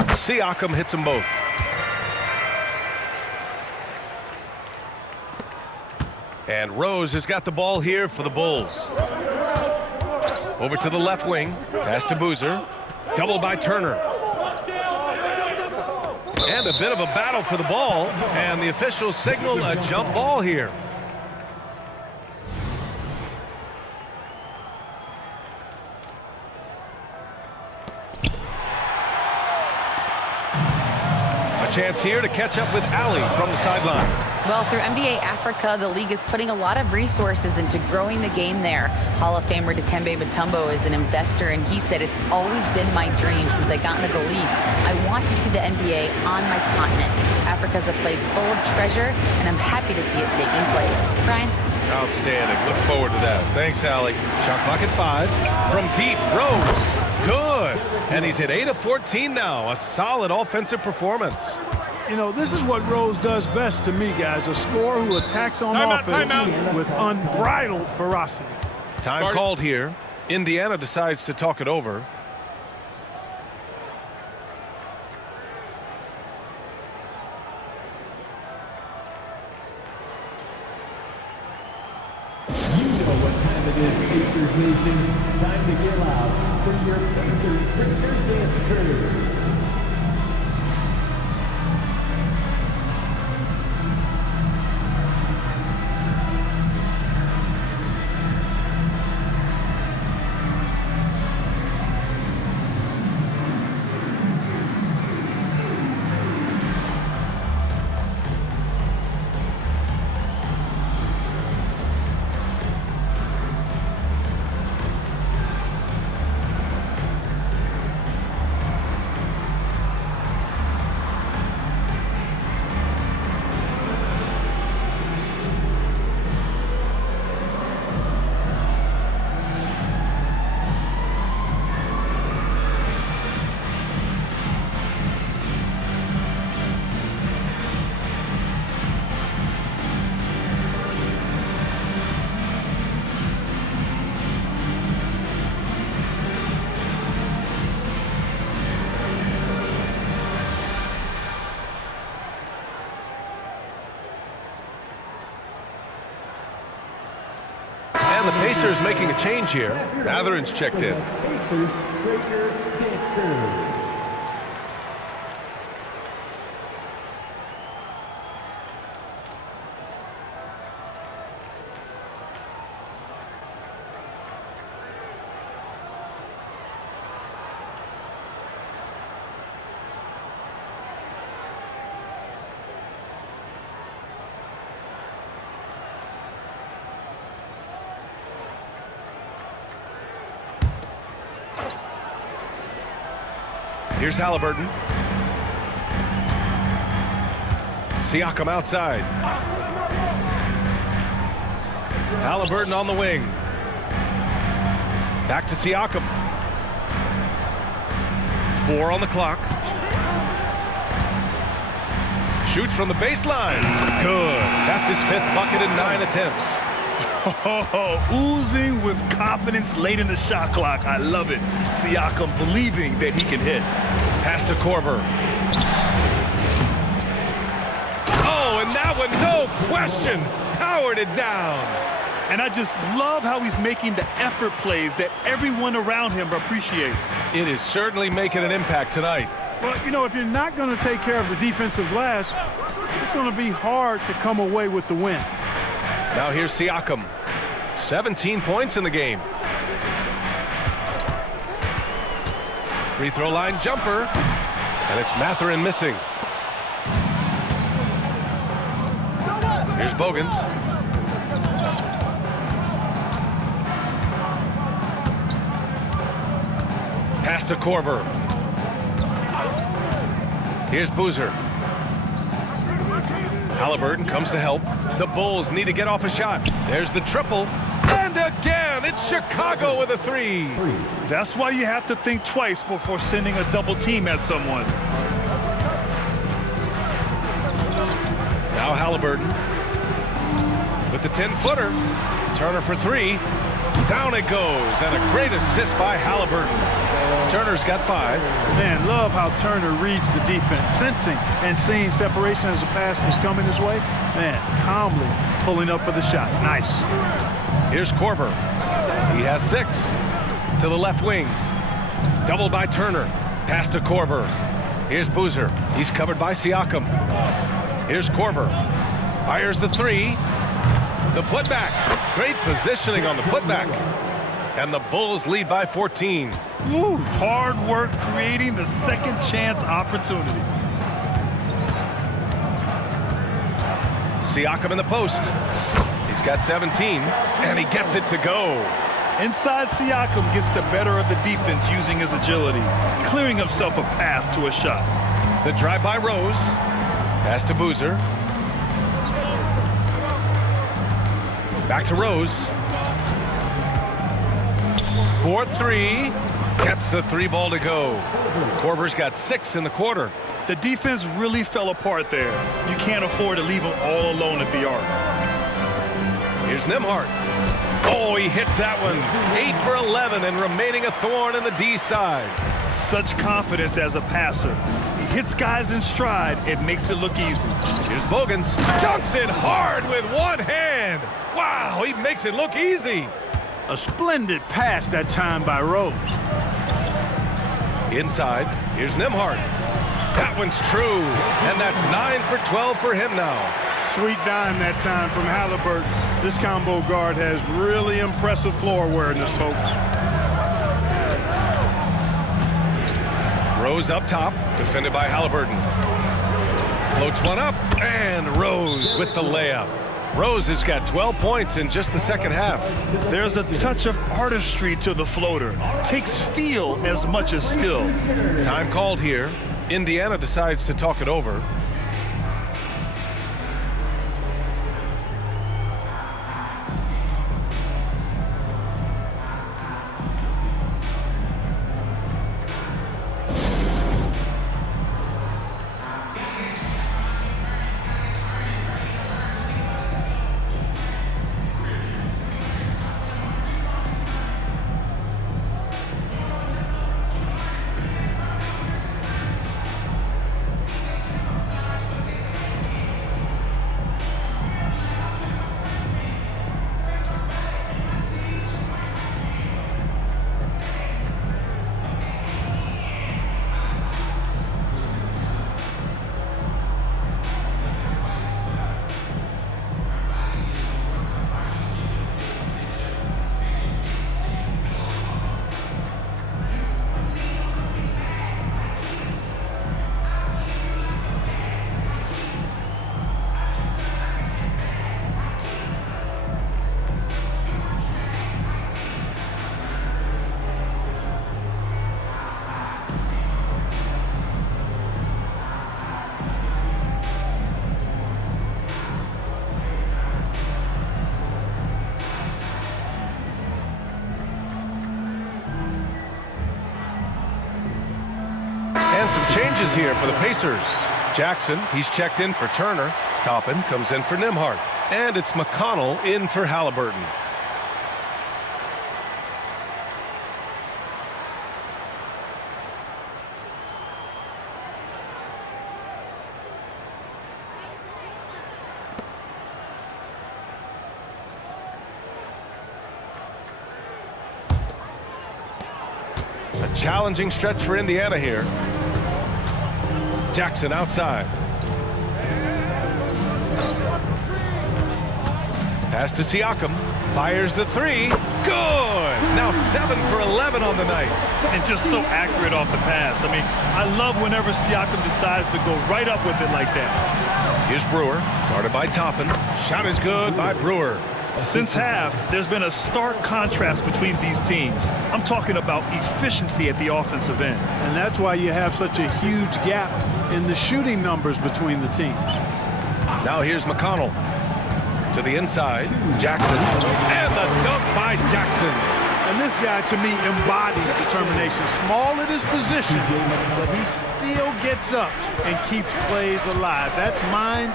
Siakam hits them both. And Rose has got the ball here for the Bulls. Over to the left wing. Pass to Boozer. Doubled by Turner. And a bit of a battle for the ball. And the officials signal a jump ball here. A chance here to catch up with Ali from the sideline. Well, through NBA Africa, the league is putting a lot of resources into growing the game there. Hall of Famer Dikembe Mutombo is an investor, and he said, "It's always been my dream since I got into the league. I want to see the NBA on my continent. Africa's a place full of treasure, and I'm happy to see it taking place." Brian? Outstanding. Look forward to that. Thanks, Allie. Shot clock at 5. From deep, Rose. Good. And he's hit 8 of 14 now. A solid offensive performance. You know, this is what Rose does best to me, guys. A scorer who attacks on offense with unbridled ferocity. Time called here. Indiana decides to talk it over. You know what time it is, Pacers Nation. Time to get loud for your Pacers Printer Dance Crew. And the Pacers making a change here. Matherin's checked in. Pacers, Breaker Dance Crew. Here's Halliburton. Siakam outside. Halliburton on the wing. Back to Siakam. 4 on the clock. Shoots from the baseline. Good. That's his 5th bucket in 9 attempts. Oozing with confidence late in the shot clock. I love it. Siakam believing that he can hit. Pass to Korver. Oh, and that one, no question, powered it down. And I just love how he's making the effort plays that everyone around him appreciates. It is certainly making an impact tonight. Well, you know, if you're not going to take care of the defensive glass, it's going to be hard to come away with the win. Now here's Siakam. 17 points in the game. Free throw line jumper. And it's Mathurin missing. Here's Bogans. Pass to Korver. Here's Boozer. Halliburton comes to help. The Bulls need to get off a shot. There's the triple. And again, it's Chicago with a 3. That's why you have to think twice before sending a double team at someone. Now Halliburton with the 10-footer. Turner for 3. Down it goes, and a great assist by Halliburton. Turner's got 5. Man, love how Turner reads the defense, sensing and seeing separation as the pass is coming his way. Man, calmly pulling up for the shot. Nice. Here's Korver. He has 6. To the left wing. Doubled by Turner. Pass to Korver. Here's Boozer. He's covered by Siakam. Here's Korver. Fires the 3. The putback. Great positioning on the putback. And the Bulls lead by 14. Woo, hard work creating the second chance opportunity. Siakam in the post. He's got 17, and he gets it to go. Inside, Siakam gets the better of the defense using his agility, clearing himself a path to a shot. The drive by Rose. Pass to Boozer. Back to Rose. 4-3. Gets the 3 ball to go. Korver's got 6 in the quarter. The defense really fell apart there. You can't afford to leave him all alone at the arc. Here's Nembhard. Oh, he hits that one. 8 for 11 and remaining a thorn in the D side. Such confidence as a passer. He hits guys in stride. It makes it look easy. Here's Bogans. Dunks it hard with one hand. Wow, he makes it look easy. A splendid pass that time by Rose. Inside, here's Nembhard. That one's true, and that's 9 for 12 for him now. Sweet dime that time from Halliburton. This combo guard has really impressive floor awareness, folks. Rose up top, defended by Halliburton. Floats one up, and Rose with the layup. Rose has got 12 points in just the second half. There's a touch of artistry to the floater. Takes feel as much as skill. Time called here. Indiana decides to talk it over. changes here for the Pacers. Jackson, he's checked in for Turner. Toppin comes in for Nembhard. And it's McConnell in for Halliburton. A challenging stretch for Indiana here. Jackson outside. Pass to Siakam. Fires the three. Good! Now 7 for 11 on the night. And just so accurate off the pass. I mean, I love whenever Siakam decides to go right up with it like that. Here's Brewer, guarded by Toppin. Shot is good by Brewer. Since half, there's been a stark contrast between these teams. I'm talking about efficiency at the offensive end. And that's why you have such a huge gap in the shooting numbers between the teams. Now here's McConnell. To the inside, Jackson. And the dunk by Jackson. And this guy, to me, embodies determination. Small at his position, but he still gets up and keeps plays alive. That's mind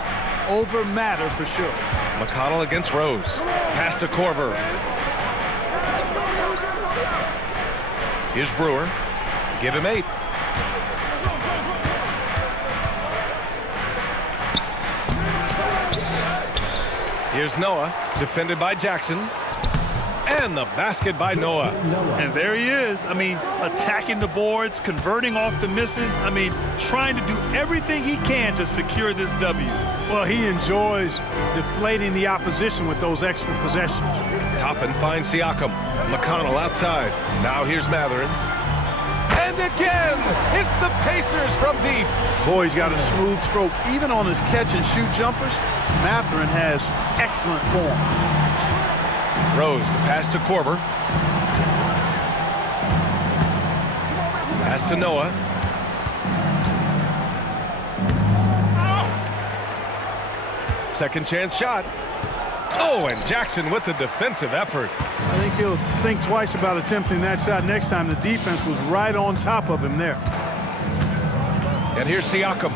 over matter for sure. McConnell against Rose. Pass to Korver. Here's Brewer. Give him 8. Here's Noah, defended by Jackson. And the basket by Noah. And there he is. I mean, attacking the boards, converting off the misses. I mean, trying to do everything he can to secure this W. Well, he enjoys deflating the opposition with those extra possessions. Toppin finds Siakam. McConnell outside. Now here's Matherin. And again, it's the Pacers from deep. Boy, he's got a smooth stroke. Even on his catch-and-shoot jumpers, Matherin has excellent form. Rose, the pass to Korver. Pass to Noah. Second chance shot. Oh, and Jackson with the defensive effort. I think he'll think twice about attempting that shot next time. The defense was right on top of him there. And here's Siakam.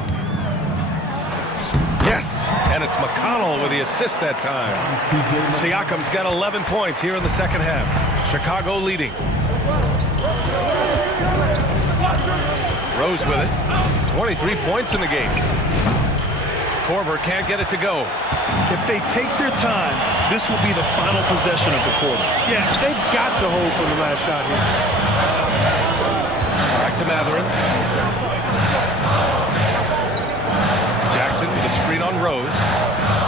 Yes, and it's McConnell with the assist that time. Siakam's got 11 points here in the second half. Chicago leading. Rose with it. 23 points in the game. Korver can't get it to go. If they take their time, this will be the final possession of the quarter. Yeah, they've got to hold for the last shot here. Back to Matherin. Jackson with a screen on Rose.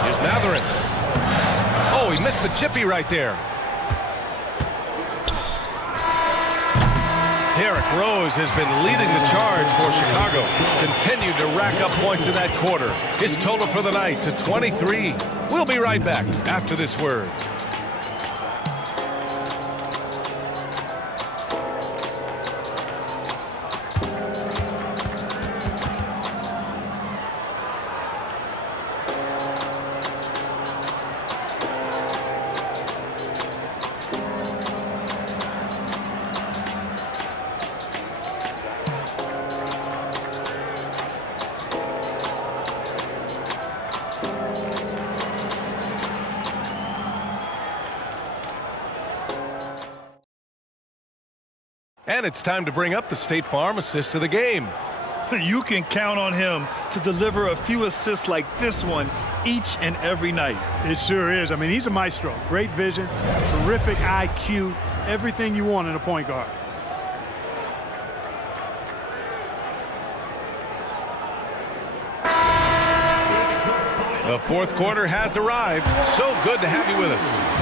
Here's Matherin. Oh, he missed the chippy right there. Derrick Rose has been leading the charge for Chicago. Continued to rack up points in that quarter. His total for the night to 23. We'll be right back after this word. And it's time to bring up the State Farm assist of the game. You can count on him to deliver a few assists like this one each and every night. It sure is. I mean, he's a maestro. Great vision, terrific IQ, everything you want in a point guard. The fourth quarter has arrived. So good to have you with us.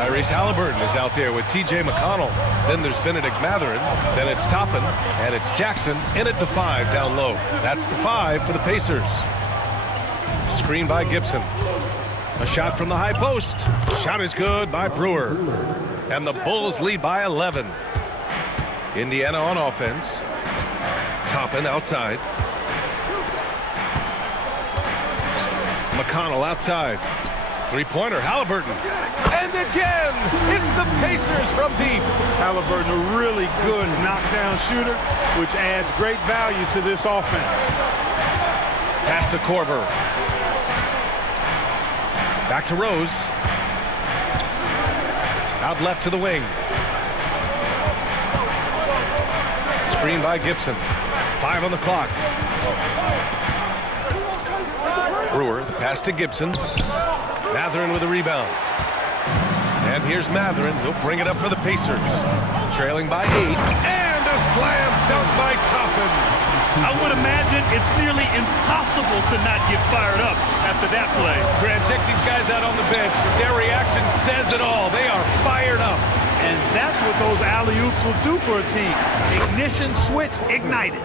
Tyrese Halliburton is out there with T.J. McConnell. Then there's Benedict Matherin. Then it's Toppin. And it's Jackson in at the 5 down low. That's the 5 for the Pacers. Screen by Gibson. A shot from the high post. Shot is good by Brewer. And the Bulls lead by 11. Indiana on offense. Toppin outside. McConnell outside. Three-pointer, Halliburton. And again, it's the Pacers from deep. Halliburton, a really good knockdown shooter, which adds great value to this offense. Pass to Korver. Back to Rose. Out left to the wing. Screen by Gibson. 5 on the clock. Brewer, the pass to Gibson. Mathurin with a rebound. And here's Mathurin. He'll bring it up for the Pacers. Trailing by 8. And a slam dunk by Toppin. I would imagine it's nearly impossible to not get fired up after that play. Grant, check these guys out on the bench. Their reaction says it all. They are fired up. And that's what those alley-oops will do for a team. Ignition switch ignited.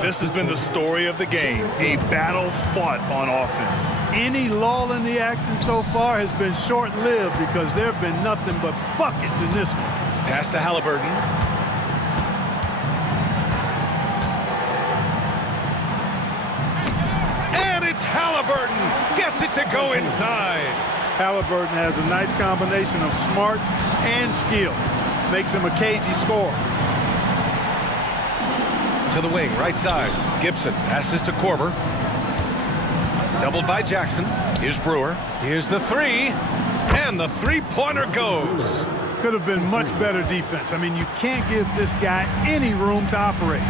This has been the story of the game, a battle fought on offense. Any lull in the action so far has been short-lived because there have been nothing but buckets in this one. Pass to Halliburton. And it's Halliburton. Gets it to go inside. Halliburton has a nice combination of smarts and skill. Makes him a cagey scorer. To the wing, right side. Gibson passes to Korver. Doubled by Jackson. Here's Brewer. Here's the three. And the three-pointer goes. Could have been much better defense. I mean, you can't give this guy any room to operate.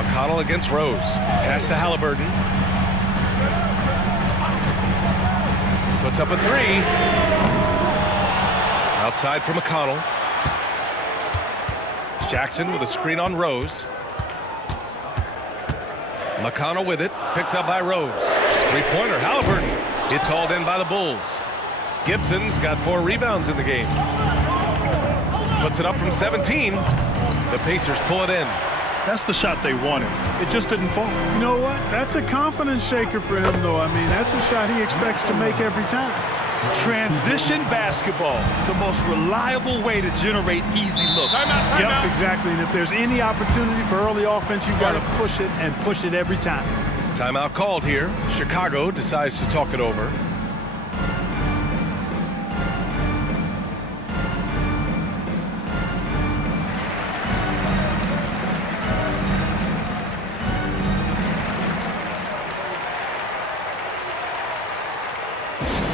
McConnell against Rose. Pass to Halliburton. Puts up a three. Outside for McConnell. Jackson with a screen on Rose. McConnell with it. Picked up by Rose. Three-pointer, Halliburton. It's hauled in by the Bulls. Gibson's got 4 rebounds in the game. Puts it up from 17. The Pacers pull it in. That's the shot they wanted. It just didn't fall. You know what? That's a confidence shaker for him, though. I mean, that's a shot he expects to make every time. Transition basketball, the most reliable way to generate easy looks. Yep, exactly. And if there's any opportunity for early offense, you've got to push it and push it every time. Timeout called here. Chicago decides to talk it over.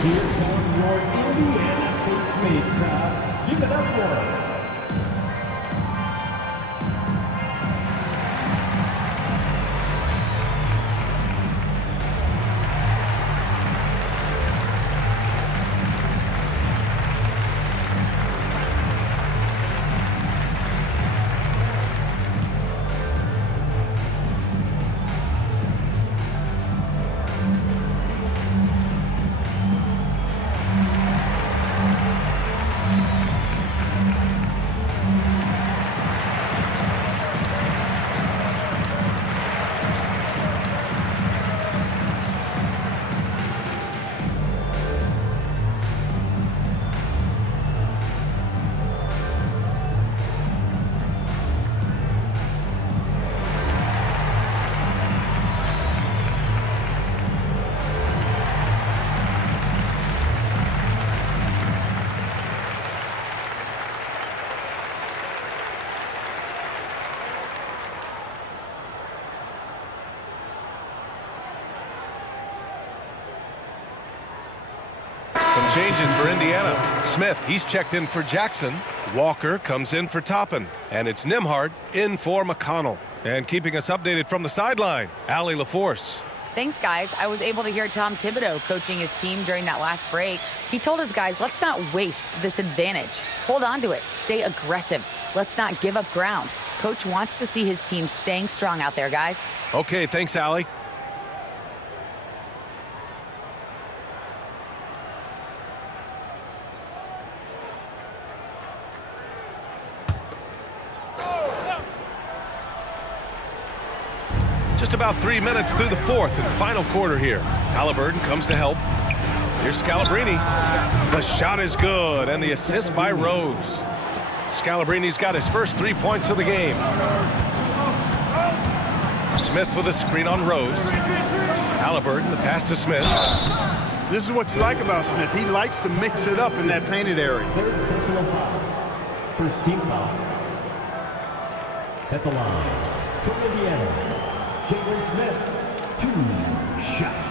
Here come your Indiana Coach Mates crowd. Give it up for him. Some changes for Indiana. Smith, he's checked in for Jackson. Walker comes in for Toppin. And it's Nembhard in for McConnell. And keeping us updated from the sideline, Allie LaForce. Thanks, guys. I was able to hear Tom Thibodeau coaching his team during that last break. He told his guys, let's not waste this advantage. Hold on to it. Stay aggressive. Let's not give up ground. Coach wants to see his team staying strong out there, guys. Okay, thanks, Allie. Just about 3 minutes through the fourth and final quarter here. Halliburton comes to help. Here's Scalabrine. The shot is good, and the assist by Rose. Scalabrine's got his first 3 points of the game. Smith with a screen on Rose. Halliburton, the pass to Smith. This is what you like about Smith. He likes to mix it up in that painted area. Third personal foul. First team foul. At the line, from Indiana, Jalen Smith, 2 shots.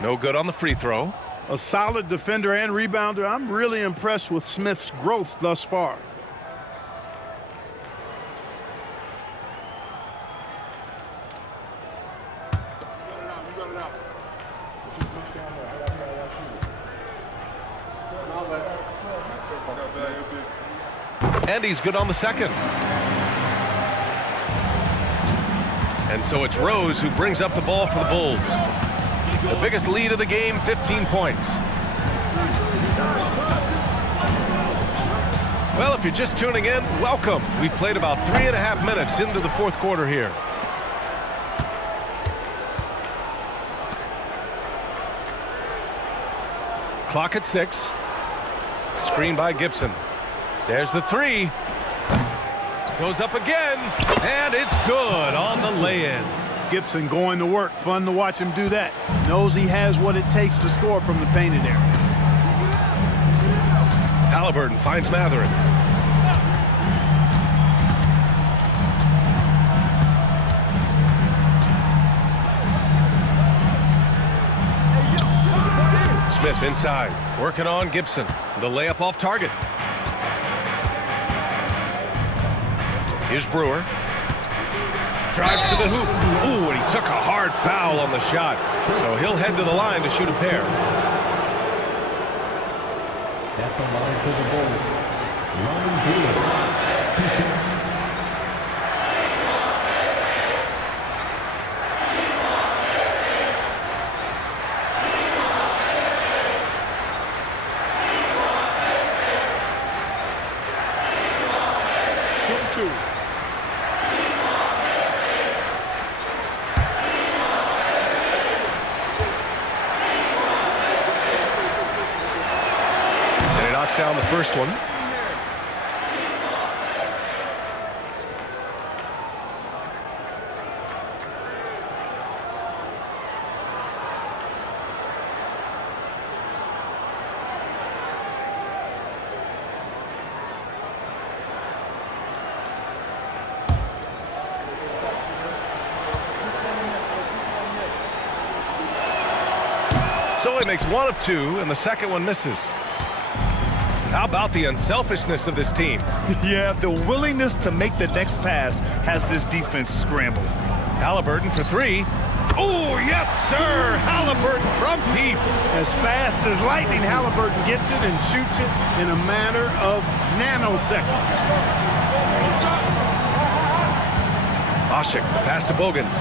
No good on the free throw. A solid defender and rebounder. I'm really impressed with Smith's growth thus far. And he's good on the second. And so it's Rose who brings up the ball for the Bulls. The biggest lead of the game, 15 points. Well, if you're just tuning in, welcome. We've played about 3.5 minutes into the fourth quarter here. Clock at 6. Screen by Gibson. There's the three. Goes up again, and it's good on the lay-in. Gibson going to work. Fun to watch him do that. Knows he has what it takes to score from the painted area. Halliburton finds Mathurin. Smith inside, working on Gibson. The layup off target. Here's Brewer. Drives to the hoop. Ooh, and he took a hard foul on the shot. So he'll head to the line to shoot a pair. At the line for the Bulls, Ronnie Brewer, 2 shots. Shoot 2. Down the first one. So he makes 1 of 2, and the second one misses. How about the unselfishness of this team? Yeah, the willingness to make the next pass has this defense scrambled. Halliburton for 3. Oh, yes, sir! Halliburton from deep. As fast as lightning, Halliburton gets it and shoots it in a matter of nanoseconds. Oshik, pass to Bogans.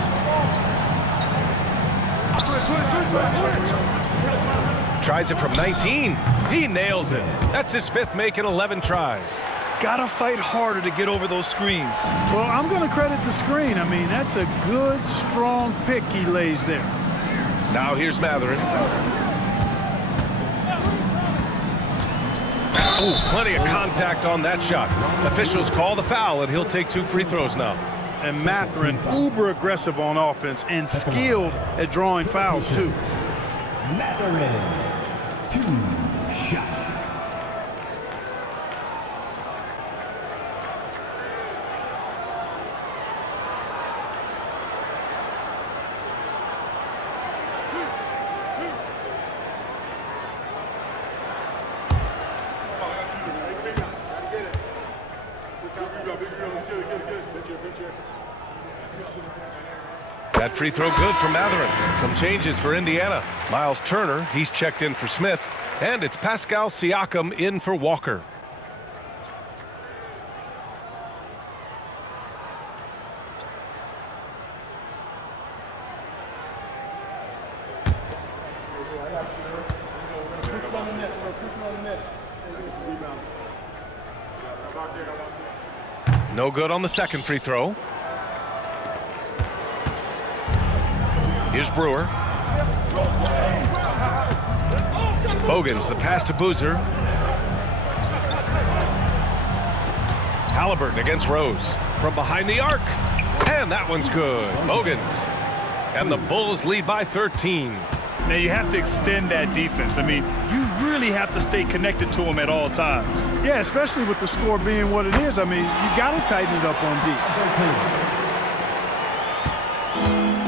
Tries it from 19. He nails it. That's his 5th make in 11 tries. Gotta fight harder to get over those screens. Well, I'm going to credit the screen. I mean, that's a good, strong pick he lays there. Now here's Mathurin. Ooh, plenty of contact on that shot. Officials call the foul, and he'll take 2 free throws now. And Mathurin, uber aggressive on offense and skilled at drawing fouls, too. Mathurin, 2 shots. That free throw good for Mathurin. Some changes for Indiana. Miles Turner, he's checked in for Smith. And it's Pascal Siakam in for Walker. No good on the second free throw. Here's Brewer. Bogans, the pass to Boozer. Halliburton against Rose. From behind the arc. And that one's good. Bogans. And the Bulls lead by 13. Now you have to extend that defense. I mean, you really have to stay connected to them at all times. Yeah, especially with the score being what it is. I mean, you got to tighten it up on deep.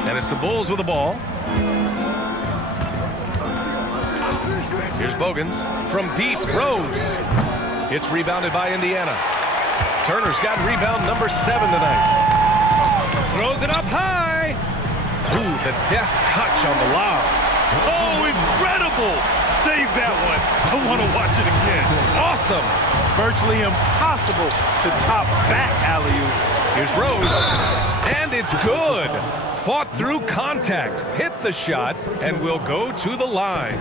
And it's the Bulls with the ball. Here's Bogans from deep. Rose. It's rebounded by Indiana. Turner's got rebound number 7 tonight. Throws it up high. Ooh, the deft touch on the lob. Oh, incredible! Save that one. I want to watch it again. Awesome. Virtually impossible to top that alley-oop. Here's Rose. And it's good. Fought through contact. Hit the shot and will go to the line.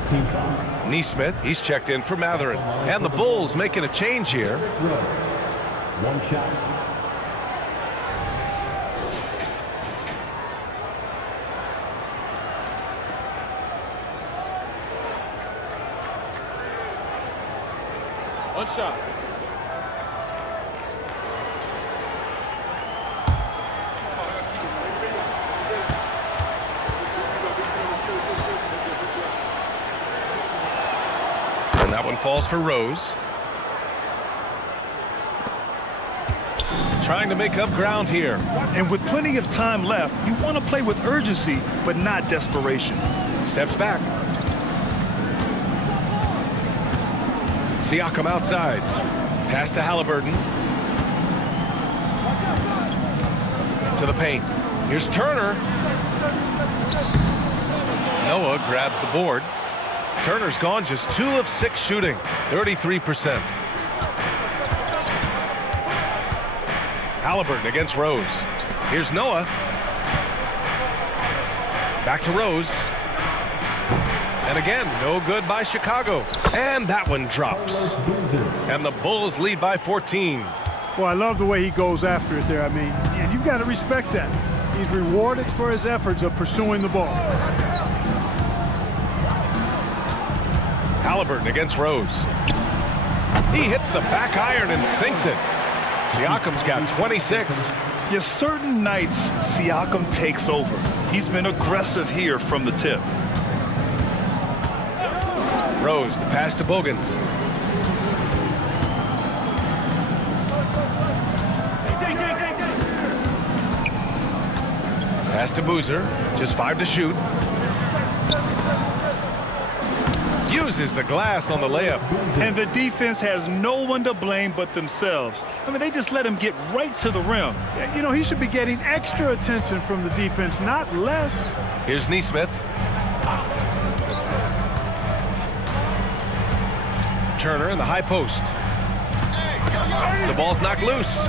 Neesmith, he's checked in for Matherin. And the Bulls making a change here. One shot. One shot. And that one falls for Rose. Trying to make up ground here. And with plenty of time left, you want to play with urgency, but not desperation. Steps back. Siakam outside. Pass to Halliburton. To the paint. Here's Turner. Noah grabs the board. Turner's gone just 2 of 6 shooting. 33%. Halliburton against Rose. Here's Noah. Back to Rose. And again, no good by Chicago. And that one drops. And the Bulls lead by 14. Well, I love the way he goes after it there. I mean, and you've got to respect that. He's rewarded for his efforts of pursuing the ball. Halliburton against Rose. He hits the back iron and sinks it. Siakam's got 26. Yes, certain nights, Siakam takes over. He's been aggressive here from the tip. Rose, the pass to Bogans. Pass to Boozer. Just 5 to shoot. Uses the glass on the layup. And the defense has no one to blame but themselves. I mean, they just let him get right to the rim. You know, he should be getting extra attention from the defense, not less. Here's Neesmith. Turner in the high post. The ball's knocked loose.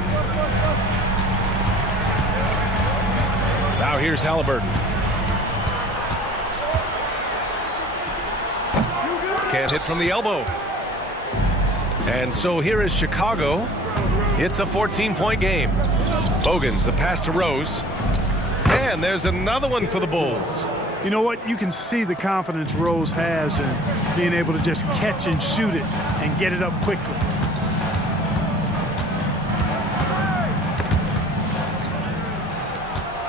Now here's Halliburton. Can't hit from the elbow. And so here is Chicago. It's a 14-point game. Bogans, the pass to Rose. And there's another one for the Bulls. You know what? You can see the confidence Rose has in being able to just catch and shoot it and get it up quickly.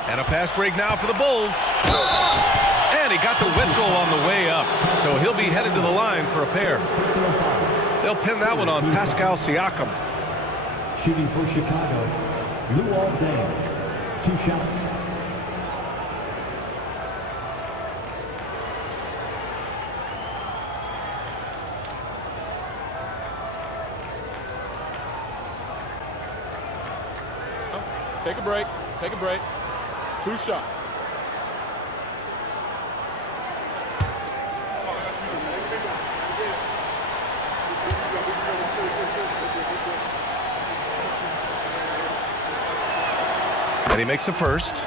And a fast break now for the Bulls. And he got the whistle on the way up. So he'll be headed to the line for a pair. They'll pin that one on Pascal Siakam. Shooting for Chicago, Luol Deng. 2 shots. Take a break. Take a break. 2 shots. And he makes the first.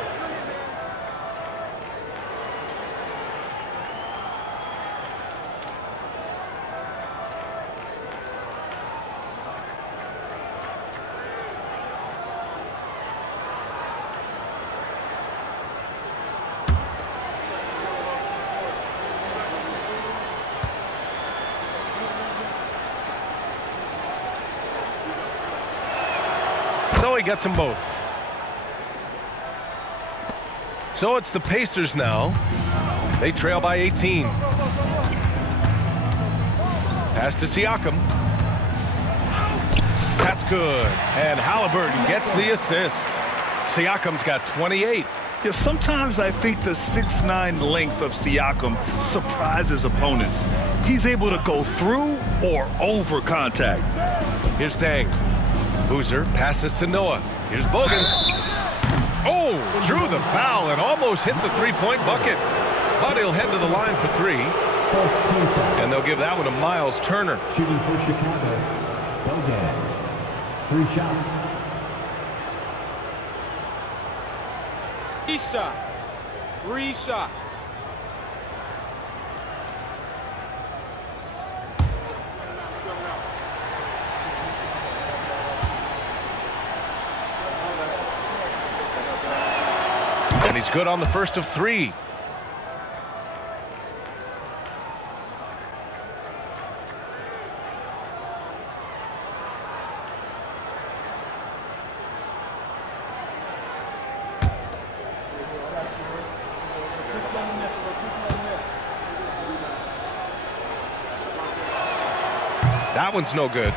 he gets them both. So it's the Pacers now. They trail by 18. Pass to Siakam. That's good. And Halliburton gets the assist. Siakam's got 28. Yeah, sometimes I think the 6'9" length of Siakam surprises opponents. He's able to go through or over contact. Here's Dang. Boozer passes to Noah. Here's Bogans. Oh, drew the foul and almost hit the three-point bucket. But he'll head to the line for three. And they'll give that one to Miles Turner. Shooting for Chicago, Bogans. 3 shots. 3 shots. 3 shots. And he's good on the first of 3. That one's no good.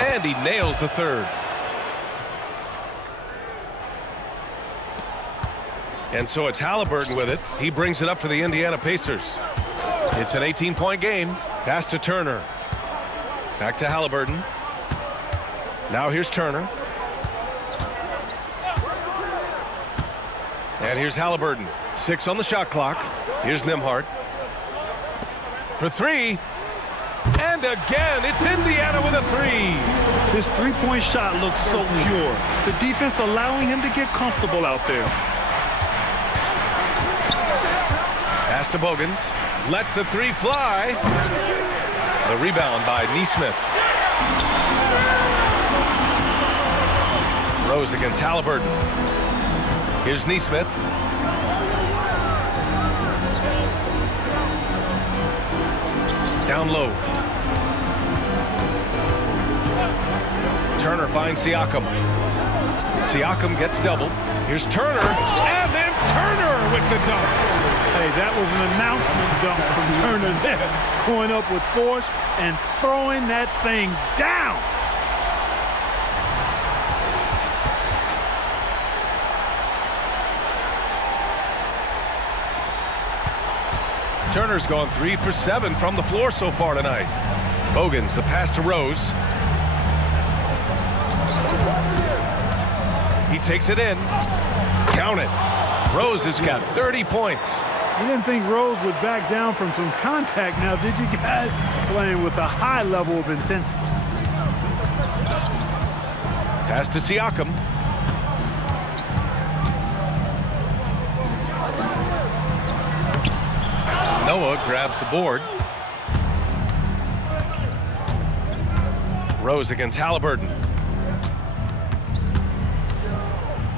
And he nails the third. And so it's Halliburton with it. He brings it up for the Indiana Pacers. It's an 18-point game. Pass to Turner. Back to Halliburton. Now here's Turner. And here's Halliburton. 6 on the shot clock. Here's Nembhard. For 3. And again, it's Indiana with a 3. His three-point shot looks so pure. The defense allowing him to get comfortable out there. Pass to Bogans. Lets the 3 fly. The rebound by Nesmith. Rose against Halliburton. Here's Nesmith. Down low. Turner finds Siakam. Siakam gets double. Here's Turner. And then Turner with the dunk. Hey, that was an announcement dunk from Turner there. Going up with force and throwing that thing down. Turner's gone 3 for 7 from the floor so far tonight. Bogans, the pass to Rose. He takes it in. Count it. Rose has got 30 points. You didn't think Rose would back down from some contact now, did you guys? Playing with a high level of intensity. Pass to Siakam. Noah grabs the board. Rose against Halliburton.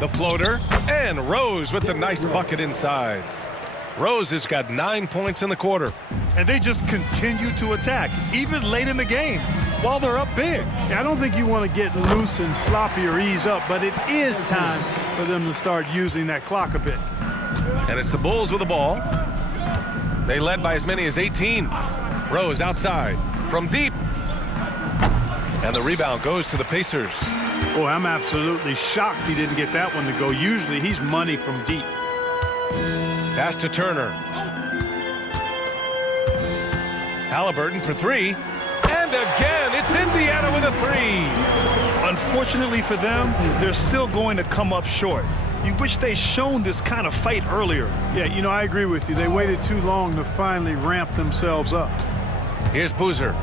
The floater, and Rose with the nice bucket inside. Rose has got 9 points in the quarter. And they just continue to attack, even late in the game, while they're up big. I don't think you want to get loose and sloppy or ease up, but it is time for them to start using that clock a bit. And it's the Bulls with the ball. They led by as many as 18. Rose outside from deep. And the rebound goes to the Pacers. Boy, I'm absolutely shocked he didn't get that one to go. Usually he's money from deep. Pass to Turner. Halliburton for 3. And again, it's Indiana with a 3. Unfortunately for them, they're still going to come up short. You wish they'd shown this kind of fight earlier. Yeah, you know, I agree with you. They waited too long to finally ramp themselves up. Here's Boozer.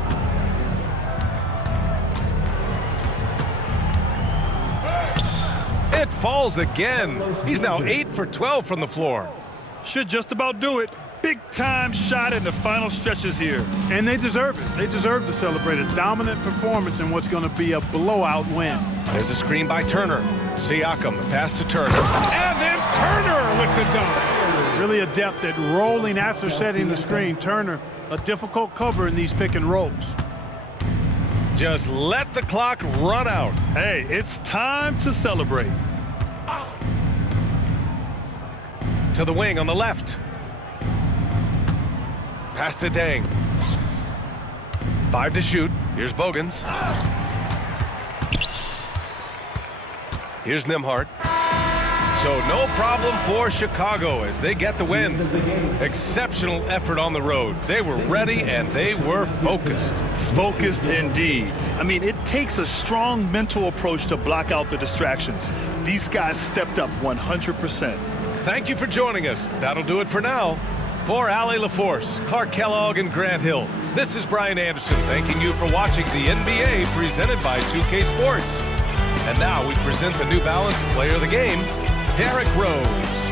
It falls again. He's now 8 for 12 from the floor. Should just about do it. big-time shot in the final stretches here. And they deserve it. They deserve to celebrate a dominant performance in what's going to be a blowout win. There's a screen by Turner. Siakam, the pass to Turner. And then Turner with the dunk. Really adept at rolling after setting the screen. Turner, a difficult cover in these pick and rolls. Just let the clock run out. Hey, it's time to celebrate. To the wing on the left. Pass to Deng. 5 to shoot. Here's Bogans. Here's Nembhard. So no problem for Chicago as they get the win. Exceptional effort on the road. They were ready and they were focused. Focused indeed. I mean, it takes a strong mental approach to block out the distractions. These guys stepped up 100%. Thank you for joining us. That'll do it for now. For Allie LaForce, Clark Kellogg, and Grant Hill, this is Brian Anderson thanking you for watching the NBA presented by 2K Sports. And now we present the New Balance Player of the Game, Derrick Rose.